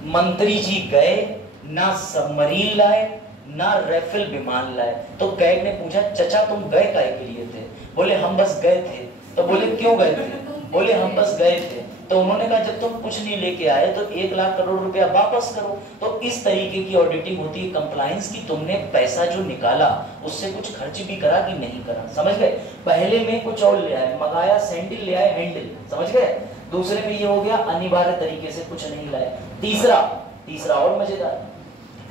मंत्री जी गए, ना सबमरीन लाए ना राफेल विमान लाए। तो कैग ने पूछा चचा तुम गए काहे के लिए थे? बोले हम बस गए थे। तो बोले क्यों गए थे? बोले हम बस गए थे। तो उन्होंने कहा जब तुम कुछ नहीं लेके आए तो 1 लाख करोड़ रुपया वापस करो। तो इस तरीके की ऑडिटिंग होती है कंप्लायंस की। तुमने पैसा जो निकाला उससे कुछ खर्च भी करा कि नहीं करा, समझ गए। पहले में कुछ और ले आए, मंगाया सैंडल ले आए हैंडल, समझ गए। दूसरे में ये हो गया अनिवार्य तरीके से कुछ नहीं लाए। तीसरा और मजेदार,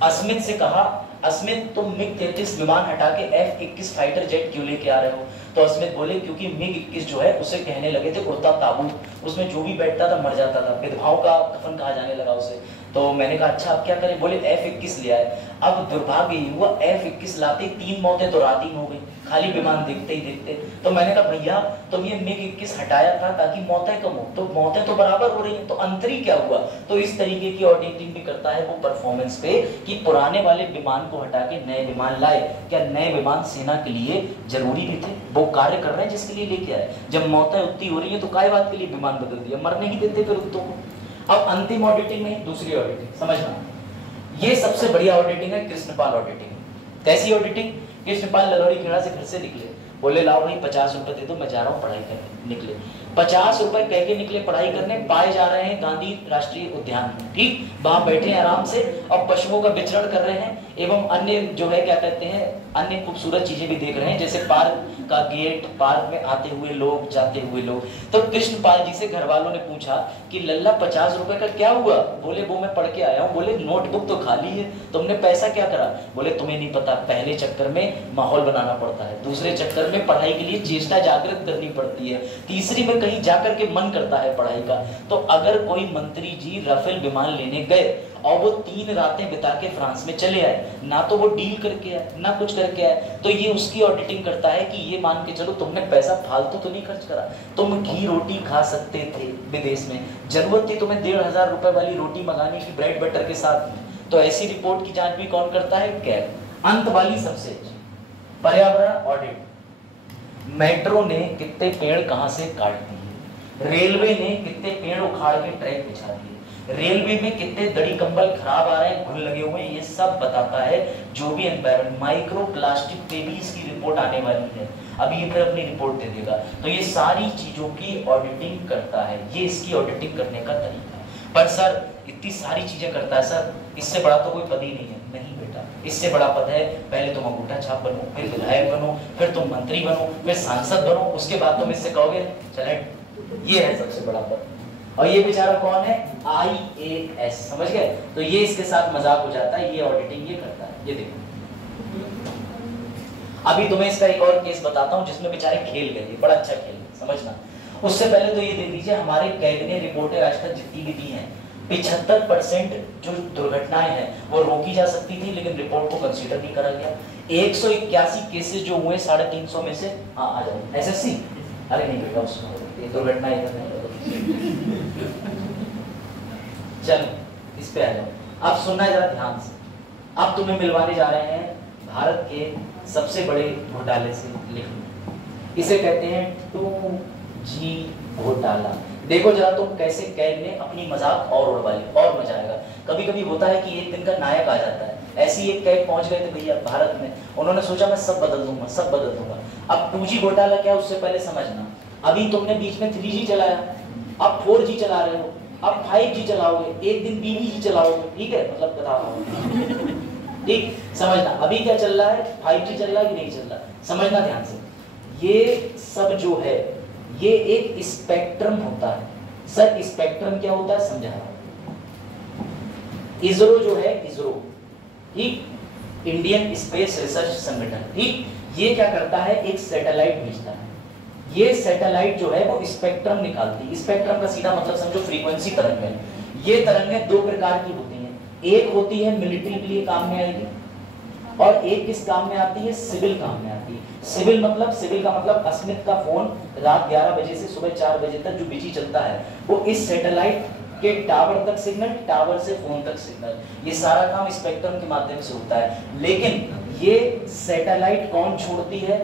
अस्मित से कहा अस्मित तुम मिग 33 विमान हटा के F-21 फाइटर जेट क्यों लेके आ रहे हो? तो अस्मित बोले क्योंकि मिग 21 जो है उसे कहने लगे थे उड़ता ताबूत, उसमें जो भी बैठता था मर जाता था, विधवाओं का कफन कहा जाने लगा उसे। तो मैंने कहा अच्छा अब क्या करें? बोले F-21 ले आए। अब दुर्भाग्य ये हुआ F-21 लाते 3 मौतें तो रात ही में हो गई, खाली विमान देखते ही देखते। तो मैंने कहा भैया तुम ये मिग 21 हटाया था ताकि मौतें कम हो, तो मौतें तो बराबर हो रही हैं, तो अंतर ही क्या हुआ? तो इस तरीके की ऑडिटिंग भी करता है वो परफॉर्मेंस पे कि पुराने वाले विमान को हटा के नए विमान लाए। क्या नए विमान सेना के लिए जरूरी भी थे? वो कार्य कर रहे हैं जिसके लिए लेके आए। जब मौतें उतनी हो रही है तो काय बात के लिए विमान बदल दिया? मर नहीं देते फिर कुत्तों को। अब अंतिम ऑडिटिंग में दूसरी ऑडिटिंग समझना, ये सबसे बढ़िया ऑडिटिंग है कृष्णपाल ऑडिटिंग। कैसी ऑडिटिंग? कृष्णपाल ललौड़ी खेड़ा से घर से निकले, बोले लाओ भाई 50 रुपए दे दो मैं जा रहा हूँ पढ़ाई करने। निकले 50 रुपए कह के निकले पढ़ाई करने, पाए जा रहे हैं गांधी राष्ट्रीय उद्यान में, ठीक, वहां बैठे हैं आराम से और पशुओं का विचरण कर रहे हैं एवं अन्य जो है क्या कहते हैं अन्य खूबसूरत चीजें भी देख रहे हैं, जैसे पार्क का गेट, पार्क में आते हुए लोग जाते हुए लोग। तो कृष्णपाल जी से घर वालों ने पूछा कि लल्ला 50 रुपए का क्या हुआ? बोले वो मैं पढ़ के आया हूँ। बोले नोटबुक तो खाली है, तुमने पैसा क्या करा? बोले तुम्हें नहीं पता, पहले चक्कर में माहौल बनाना पड़ता है, दूसरे चक्कर में पढ़ाई के लिए चेष्टा जागृत करनी पड़ती है, तीसरी में कहीं जाकर के मन करता है पढ़ाई का। तो अगर कोई मंत्री जी राफेल विमान लेने गए और वो 3 रातें बिता के फ्रांस में चले आए, ना तो वो डील करके आए ना कुछ करके आए, तो ये उसकी ऑडिटिंग करता है कि ये मान के चलो तुमने पैसा फालतू तो नहीं खर्च करा, तुम घी रोटी खा सकते थे विदेश में, जरूरत थी तुम्हें 1500 रुपए वाली रोटी मंगाने की ब्रेड बटर के साथ में। तो ऐसी रिपोर्ट की जांच भी कौन करता है? कैग। अंत वाली सबसे पर्यावरण ऑडिट। मेट्रो ने कितने पेड़ कहां से काट दिए, रेलवे ने कितने पेड़ उखाड़ के ट्रैक बिछा दिए, रेलवे में कितने दड़ी कंबल खराब आ रहे हैं, घुल लगे हुए हैं, ये सब बताता है जो भी एनवायरमेंट। माइक्रो प्लास्टिक पे भी इसकी रिपोर्ट आने वाली है, अभी ये फिर अपनी रिपोर्ट दे देगा। तो ये सारी चीजों की ऑडिटिंग करता है, ये इसकी ऑडिटिंग करने का तरीका है। पर सर इतनी सारी चीजें करता है सर, इससे बड़ा तो कोई पद ही नहीं है। नहीं बेटा, इससे बड़ा पद है, पहले तुम अंगूठा छाप बनो, फिर विधायक बनो, फिर तुम मंत्री बनो, फिर सांसद बनो, उसके बाद तुम इससे कहोगे चले। ये है सबसे बड़ा पद। और ये बेचारा कौन है? IAS, समझ गए? तो ये इसके साथ मजाक हो जाता है, ये ऑडिटिंग ये करता है। ये देखो अभी तुम्हें इसका एक और केस बताता हूं जिसमें बेचारे खेल गए, बड़ा अच्छा खेल, समझना। उससे पहले तो ये देख लीजिए, हमारे कैग ने रिपोर्टें आज तक जितनी भी दी हैं, 75% जो दुर्घटनाएं हैं वो रोकी जा सकती थी, लेकिन रिपोर्ट को कंसीडर नहीं करा गया। 181 केसेस जो हुए 350 में से, हाँ आ जाओ SSC, अरे नहीं बेटा उसमें ये दुर्घटना इधर नहीं। चलो इस पे आ जाओ, अब सुनना है जरा ध्यान से। अब तुम्हें मिलवाने जा रहे हैं भारत के सबसे बड़े घोटाले से लिखना, इसे कहते हैं 2G घोटाला। देखो जरा तुम कैसे कैग ने अपनी मजाक और उड़वा ली, और मजा आएगा। कभी कभी होता है कि एक दिन का नायक आ जाता है, ऐसे ही एक कैग पहुंच गए थे भैया भारत में, उन्होंने सोचा मैं सब बदल दूंगा, सब बदल दूंगा। अब 2G घोटाला क्या है उससे पहले समझना, अभी तुमने बीच में 3G चलाया, अब 4G चला रहे हो, अब 5G चलाओगे, एक दिन 2G चलाओगे, ठीक है, मतलब बता रहा हूं, ठीक समझना। अभी क्या चल रहा है? 5G चल रहा है कि नहीं चल रहा, समझना ध्यान से। ये सब जो है ये एक स्पेक्ट्रम होता है। सर स्पेक्ट्रम क्या होता है समझा रहा हूं। इसरो जो है, इसरो ठीक, इंडियन स्पेस रिसर्च संगठन, ठीक, ये क्या करता है? एक सैटेलाइट भेजता है। ये सैटेलाइट जो है वो स्पेक्ट्रम निकालती है। स्पेक्ट्रम का सीधा मतलब समझो फ्रीक्वेंसी तरंग है। ये तरंगें दो प्रकार की होती हैं, एक होती है मिलिट्री के लिए काम में आएगी, और एक किस काम में आती है? सिविल काम में आती है। सिविल का मतलब अस्मित का फोन रात 11 बजे से सुबह 4 बजे तक जो बिजी चलता है, वो इस सैटेलाइट के टावर तक सिग्नल, टावर से फोन तक सिग्नल, ये सारा काम स्पेक्ट्रम के माध्यम से होता है। लेकिन ये सैटेलाइट कौन छोड़ती है?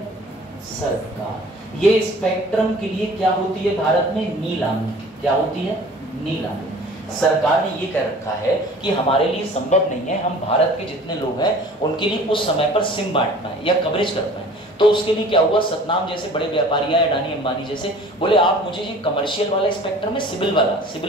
सरकार। ये स्पेक्ट्रम के लिए क्या होती है भारत में? नीलामी। क्या होती है? नीलामी। सरकार ने ये कह रखा है कि हमारे लिए संभव नहीं है हम भारत के जितने लोग हैं उनके लिए उस समय पर सिम बांट पाए या कवरेज कर पाए। तो उसके लिए क्या हुआ, सतनाम जैसे बड़े व्यापारी हैं, अडानी अंबानी जैसे, बोले आप मुझे ये कमर्शियल वाला स्पेक्ट्रम है, सिविल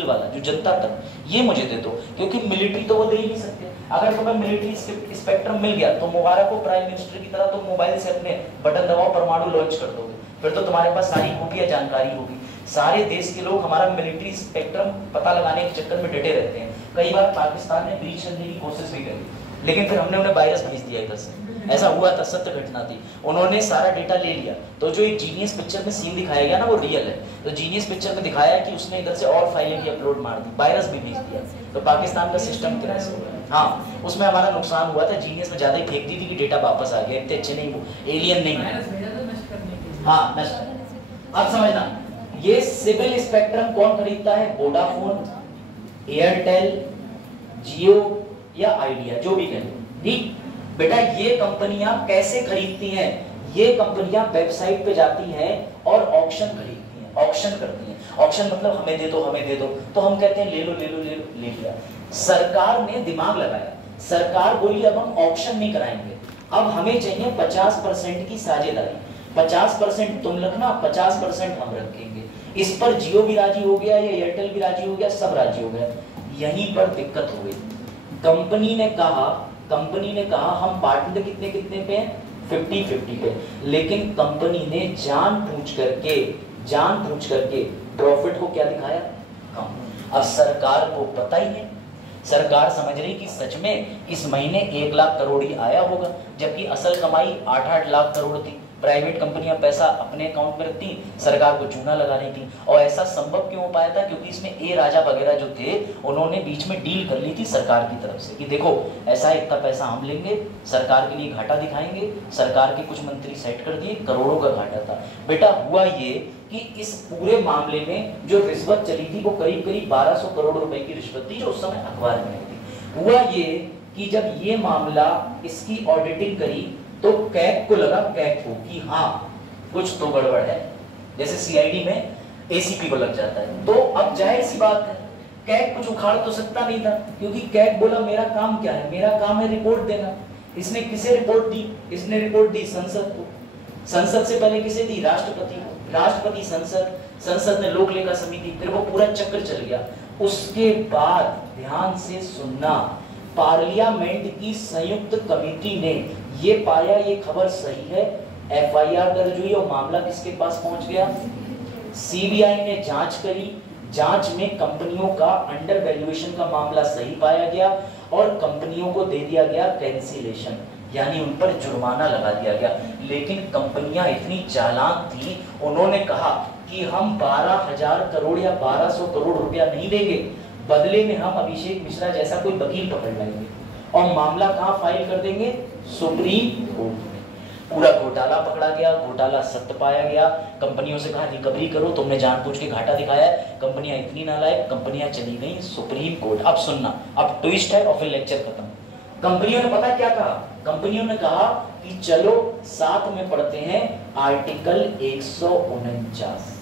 वाला जो जनता तक, ये मुझे दे दो, क्योंकि मिलिट्री तो वो दे ही नहीं सकते। अगर तुम्हें मिलिट्री स्पेक्ट्रम मिल गया तो मुबारक हो, प्राइम मिनिस्टर की तरह तुम मोबाइल से अपने बटन दबाओ, परमाणु लॉन्च कर दोगे, फिर तो तुम्हारे पास सारी खुफिया जानकारी होगी। सारे देश के लोग हमारा मिलिट्री स्पेक्ट्रम पता लगाने के चक्कर में डटे रहते हैं। कई बार पाकिस्तान ने ब्रीच करने की कोशिश भी करी, लेकिन फिर हमने उन्हें वायरस भेज दिया इधर से। ऐसा हुआ था, सत्य घटना थी। उन्होंने सारा डेटा ले लिया, तो जो एक जीनियस पिक्चर में सीन दिखाया गया ना वो रियल है। तो जीनियस पिक्चर में दिखाया कि उसने इधर से और फाइलें भी अपलोड मार दी, वायरस भी भेज दिया, तो पाकिस्तान का सिस्टम क्रैश हो गया। हाँ, उसमें हमारा नुकसान हुआ था, जीनियस में ज्यादा ही फेंक दी थी कि डेटा वापस आ गया, इतने अच्छे नहीं वो एलियन नहीं है। हाँ नष्ट। अब समझना, ये सिविल स्पेक्ट्रम कौन खरीदता है? वोडाफोन, एयरटेल, जियो या आइडिया, जो भी कहें, ठीक। बेटा ये कंपनियां कैसे खरीदती हैं? ये कंपनियां वेबसाइट पे जाती हैं और ऑक्शन खरीदती हैं, ऑक्शन करती हैं। ऑक्शन मतलब हमें दे दो, हमें दे दो, तो हम कहते हैं ले लो ले लो ले लो, ले लिया। सरकार ने दिमाग लगाया, सरकार बोली अब हम ऑक्शन नहीं कराएंगे, अब हमें चाहिए 50% की साझेदारी। 50% तुम रखना, 50% हम रखेंगे। इस पर जियो भी राजी हो गया या एयरटेल भी राजी हो गया, सब राजी हो गया। यहीं पर दिक्कत हो गई। कंपनी ने कहा हम पार्टनर कितने कितने पे हैं? 50-50 पे। लेकिन कंपनी ने जानबूझ करके प्रॉफिट को क्या दिखाया? कम। अब सरकार को पता ही है, सरकार समझ रही कि सच में इस महीने 1 लाख करोड़ ही आया होगा, जबकि असल कमाई 8-8 लाख करोड़ थी। प्राइवेट कंपनियां पैसा अपने अकाउंट में रखती, सरकार को चूना लगा रही थी। और ऐसा संभव क्यों हो पाया था? क्योंकि इसमें ए राजा वगैरह जो थे उन्होंने बीच में डील कर ली थी सरकार की तरफ से कि देखो ऐसा इतना पैसा हम लेंगे, सरकार के लिए घाटा दिखाएंगे। सरकार के कुछ मंत्री सेट कर दिए, करोड़ों का घाटा था। बेटा हुआ ये कि इस पूरे मामले में जो रिश्वत चली थी वो करीब 1200 करोड़ रुपए की रिश्वत थी, जो उस समय अखबार में आई थी। हुआ ये कि जब ये मामला इसकी ऑडिटिंग करी तो कैग को लगा कि हाँ कुछ तो गड़बड़ है। जैसे सीआईडी में एसीपी को लग जाता है। तो अब जाहिर सी बात है, कैग कुछ उखाड़ तो सकता नहीं था, क्योंकि कैग बोला मेरा काम क्या है, मेरा काम है रिपोर्ट देना। इसने किसे रिपोर्ट दी? इसने रिपोर्ट दी संसद को। संसद से पहले किसे दी? राष्ट्रपति को। राष्ट्रपति संसद, संसद ने लोक लेखा समिति, फिर वो पूरा चक्र चल गया। उसके बाद ध्यान से सुनना, पार्लियामेंट की संयुक्त कमेटी ने ये पाया ये खबर सही है, एफआईआर दर्ज हुई और मामला किसके पास पहुंच गया? सीबीआई ने जांच करी, जांच में कंपनियों का अंडर वैल्यूएशन का मामला सही पाया गया और कंपनियों को दे दिया गया कैंसिलेशन, यानी उन पर जुर्माना लगा दिया गया। लेकिन कंपनियां इतनी चालाक थी, उन्होंने कहा कि हम 12,000 करोड़ या 1200 करोड़ रुपया नहीं देंगे, बदले में हम अभिषेक मिश्रा जैसा कोई वकील पकड़ लेंगे और मामला कहां फाइल कर देंगे? सुप्रीम कोर्ट में। पूरा घोटाला पकड़ा गया, घोटाला सत्य पाया गया। कंपनियों से कहा रिकवरी करो, तुमने जानबूझ के घाटा दिखाया है। कंपनियां इतनी नालायक, कंपनियां चली गई सुप्रीम कोर्ट। अब सुनना, अब ट्विस्ट है और फिर लेक्चर खत्म। कंपनियों ने पता क्या कहा? कंपनियों ने कहा कि चलो साथ में पढ़ते हैं आर्टिकल 149।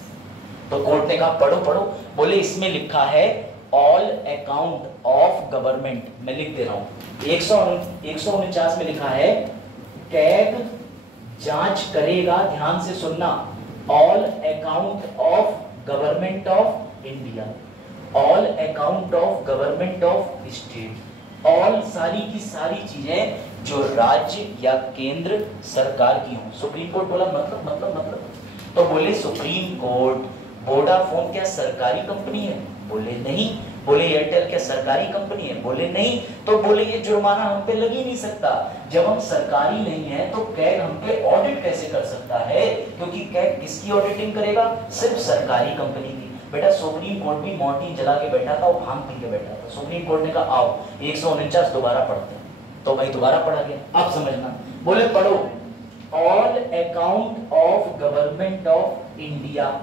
तो कोर्ट ने कहा पढ़ो पढ़ो। बोले इसमें लिखा है ऑल अकाउंट ऑफ गवर्नमेंट, मैं लिख दे रहा हूं, 149 में लिखा है कैग जांच करेगा, ध्यान से सुनना, all account of government of India, all account of government of state, all सारी की सारी चीजें जो राज्य या केंद्र सरकार की हों। सुप्रीम कोर्ट बोला मतलब तो बोले सुप्रीम कोर्ट वोडाफोन क्या सरकारी कंपनी है? बोले नहीं। बोले एयरटेल क्या सरकारी कंपनी है? बोले नहीं। तो बोले ये जुर्माना हम पे लग ही नहीं सकता, जब हम सरकारी नहीं है तो कैग हम पे ऑडिट कैसे कर सकता है? क्योंकि कैग किसकी ऑडिटिंग करेगा? सिर्फ सरकारी कंपनी की। बेटा सुप्रीम कोर्ट भी मोर्टीन जला के बैठा था और भांग पी के बैठा था। सुप्रीम कोर्ट ने कहा आओ 149 दोबारा पढ़ते हैं। तो भाई दोबारा पढ़ा गया। अब समझना, बोले पढ़ो all account of government of India,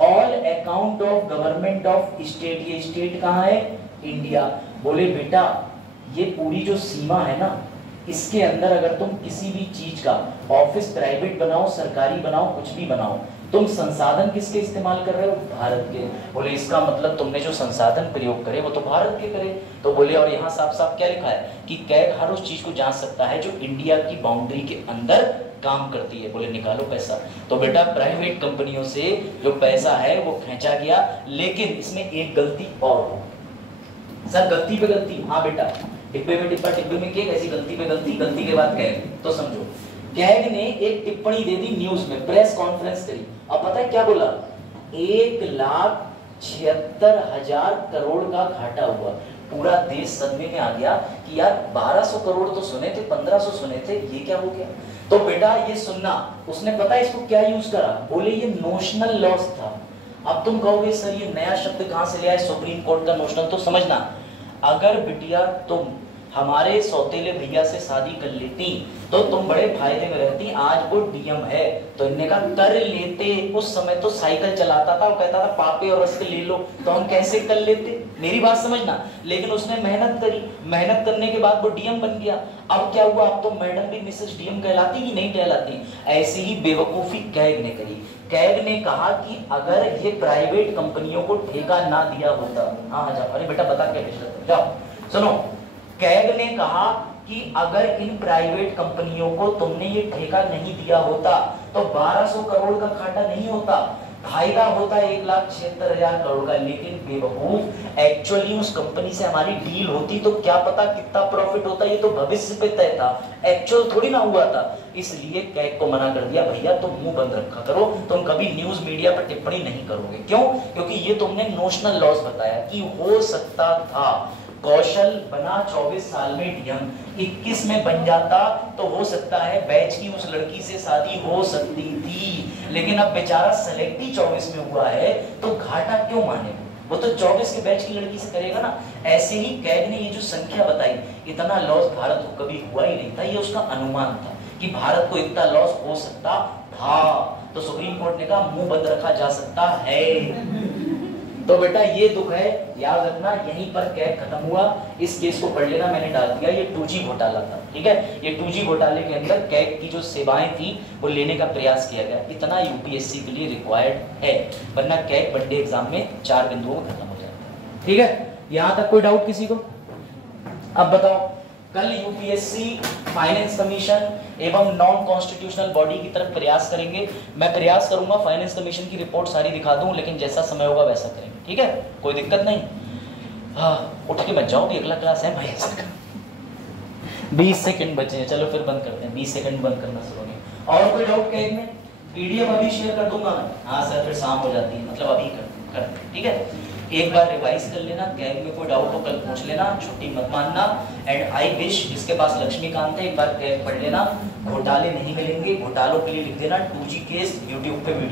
all account of government of state. ये स्टेट कहां है? इंडिया। बोले बेटा ये पूरी जो सीमा है ना, इसके अंदर अगर तुम किसी भी चीज का ऑफिस प्राइवेट बनाओ, सरकारी बनाओ, कुछ भी बनाओ, तुम संसाधन किसके इस्तेमाल कर रहे हो? भारत के। बोले इसका मतलब तुमने जो संसाधन प्रयोग करे वो तो भारत के करे। तो बोले और यहाँ साफ साफ क्या लिखा है कि कैग हर उस चीज को जांच सकता है जो इंडिया की बाउंड्री के अंदर काम करती है। बोले निकालो पैसा। तो बेटा प्राइवेट कंपनियों से जो पैसा है वो खींचा गया, लेकिन इसमें एक गलती और हो। सर गलती पे गलती? हाँ बेटा, डिब्बे में डिब्बा, डिब्बे में केक, ऐसी गलती पे गलती, गलती के बाद कैग। तो समझो कैग ने एक टिप्पणी दे दी न्यूज में, प्रेस कॉन्फ्रेंस करी। अब पता है क्या बोला? 1,76,000 करोड़ का घाटा हुआ। पूरा देश सदमे में आ गया कि यार 1200 करोड़ तो सुने थे, 1500 सुने थे, ये क्या हो गया? तो बेटा ये सुनना, उसने पता है इसको क्या यूज करा? बोले ये नोशनल लॉस था। अब तुम कहोगे सर ये नया शब्द कहां से लिया है सुप्रीम कोर्ट का नोशनल? तो समझना, अगर बिटिया तुम हमारे सौतेले भैया से शादी कर लेती तो तुम बड़े फायदे में रहती। आज वो डीएम है तो इनने कहा कर लेते। उस समय तो साइकिल चलाता था और कहता था पापे और रस्ते ले लो, तो हम कैसे कर लेते? मेरी बात समझना। लेकिन उसने मेहनत करी, मेहनत करने के बाद वो डीएम बन गया। अब क्या हुआ? अब तो मैडम भी मिसेस डीएम कहलाती कि नहीं कहलाती? ऐसी ही बेवकूफी कैग ने करी। कैग ने कहा कि अगर ये प्राइवेट कंपनियों को ठेका ना दिया होता, हाँ जाओ, अरे बेटा बता क्या पिछले जाओ सुनो, कैग ने कहा कि अगर इन प्राइवेट कंपनियों को तुमने ये ठेका नहीं दिया होता तो 1200 करोड़ का घाटा नहीं होता, फायदा होता 1,76,000 करोड़ का। लेकिन बेवकूफ, एक्चुअली उस कंपनी से हमारी डील होती तो क्या पता कितना प्रॉफिट होता, ये तो भविष्य पे तय था, एक्चुअल थोड़ी ना हुआ था। इसलिए कैग को मना कर दिया, भैया तुम मुंह बंद रखा करो, तुम कभी न्यूज मीडिया पर टिप्पणी नहीं करोगे। क्यों? क्योंकि ये तुमने नोशनल लॉस बताया कि हो सकता था कौशल बना 24 साल में डीएम, 21 में बन जाता तो हो सकता है बैच की उस लड़की से शादी हो सकती थी। लेकिन अब बेचारा सेलेक्ट ही 24 में हुआ है तो घाटा क्यों माने? वो तो 24 के बैच की लड़की से करेगा ना। ऐसे ही कैग ने ये जो संख्या बताई, इतना लॉस भारत को कभी हुआ ही नहीं था, ये उसका अनुमान था कि भारत को इतना लॉस हो सकता था। तो सुप्रीम कोर्ट ने कहा मुंह बंद रखा जा सकता है। तो बेटा ये दुख है, याद रखना, यहीं पर कैग खत्म हुआ। इस केस को पढ़ लेना, मैंने डाल दिया, ये 2G घोटाला था, ठीक है। ये 2G घोटाले के अंदर कैग की जो सेवाएं थी वो लेने का प्रयास किया गया। इतना यूपीएससी के लिए रिक्वायर्ड है, वरना कैग वनडे एग्जाम में 4 बिंदुओं में खत्म हो जाता है, ठीक है। यहां तक कोई डाउट किसी को? अब बताओ, कल यूपीएससी फाइनेंस कमीशन एवं नॉन कॉन्स्टिट्यूशनल बॉडी की तरफ प्रयास करेंगे। मैं प्रयास करूंगा फाइनेंस कमीशन की रिपोर्ट सारी दिखा दूं, लेकिन जैसा समय होगा वैसा करेंगे, ठीक है, कोई दिक्कत नहीं। हाँ, उठ के मत जाओ भी, अगला क्लास है भाई। 20 सेकंड बचे हैं, चलो फिर बंद करते हैं, 20 सेकंड बंद करना शुरू होंगे। और कोई डाउट कैग में? पीडीएफ अभी शेयर कर दूंगा मैं। हाँ सर, फिर शाम हो जाती है, मतलब अभी कर, ठीक है। एक बार रिवाइज कर लेना, कैग में कोई डाउट हो कल पूछ लेना, छुट्टी मत मानना। एंड आई विश, जिसके पास लक्ष्मीकांत है, एक बार कैग पढ़ लेना। घोटाले नहीं मिलेंगे, घोटालों के लिए लिख देना 2G केस, यूट्यूब पे वीडियो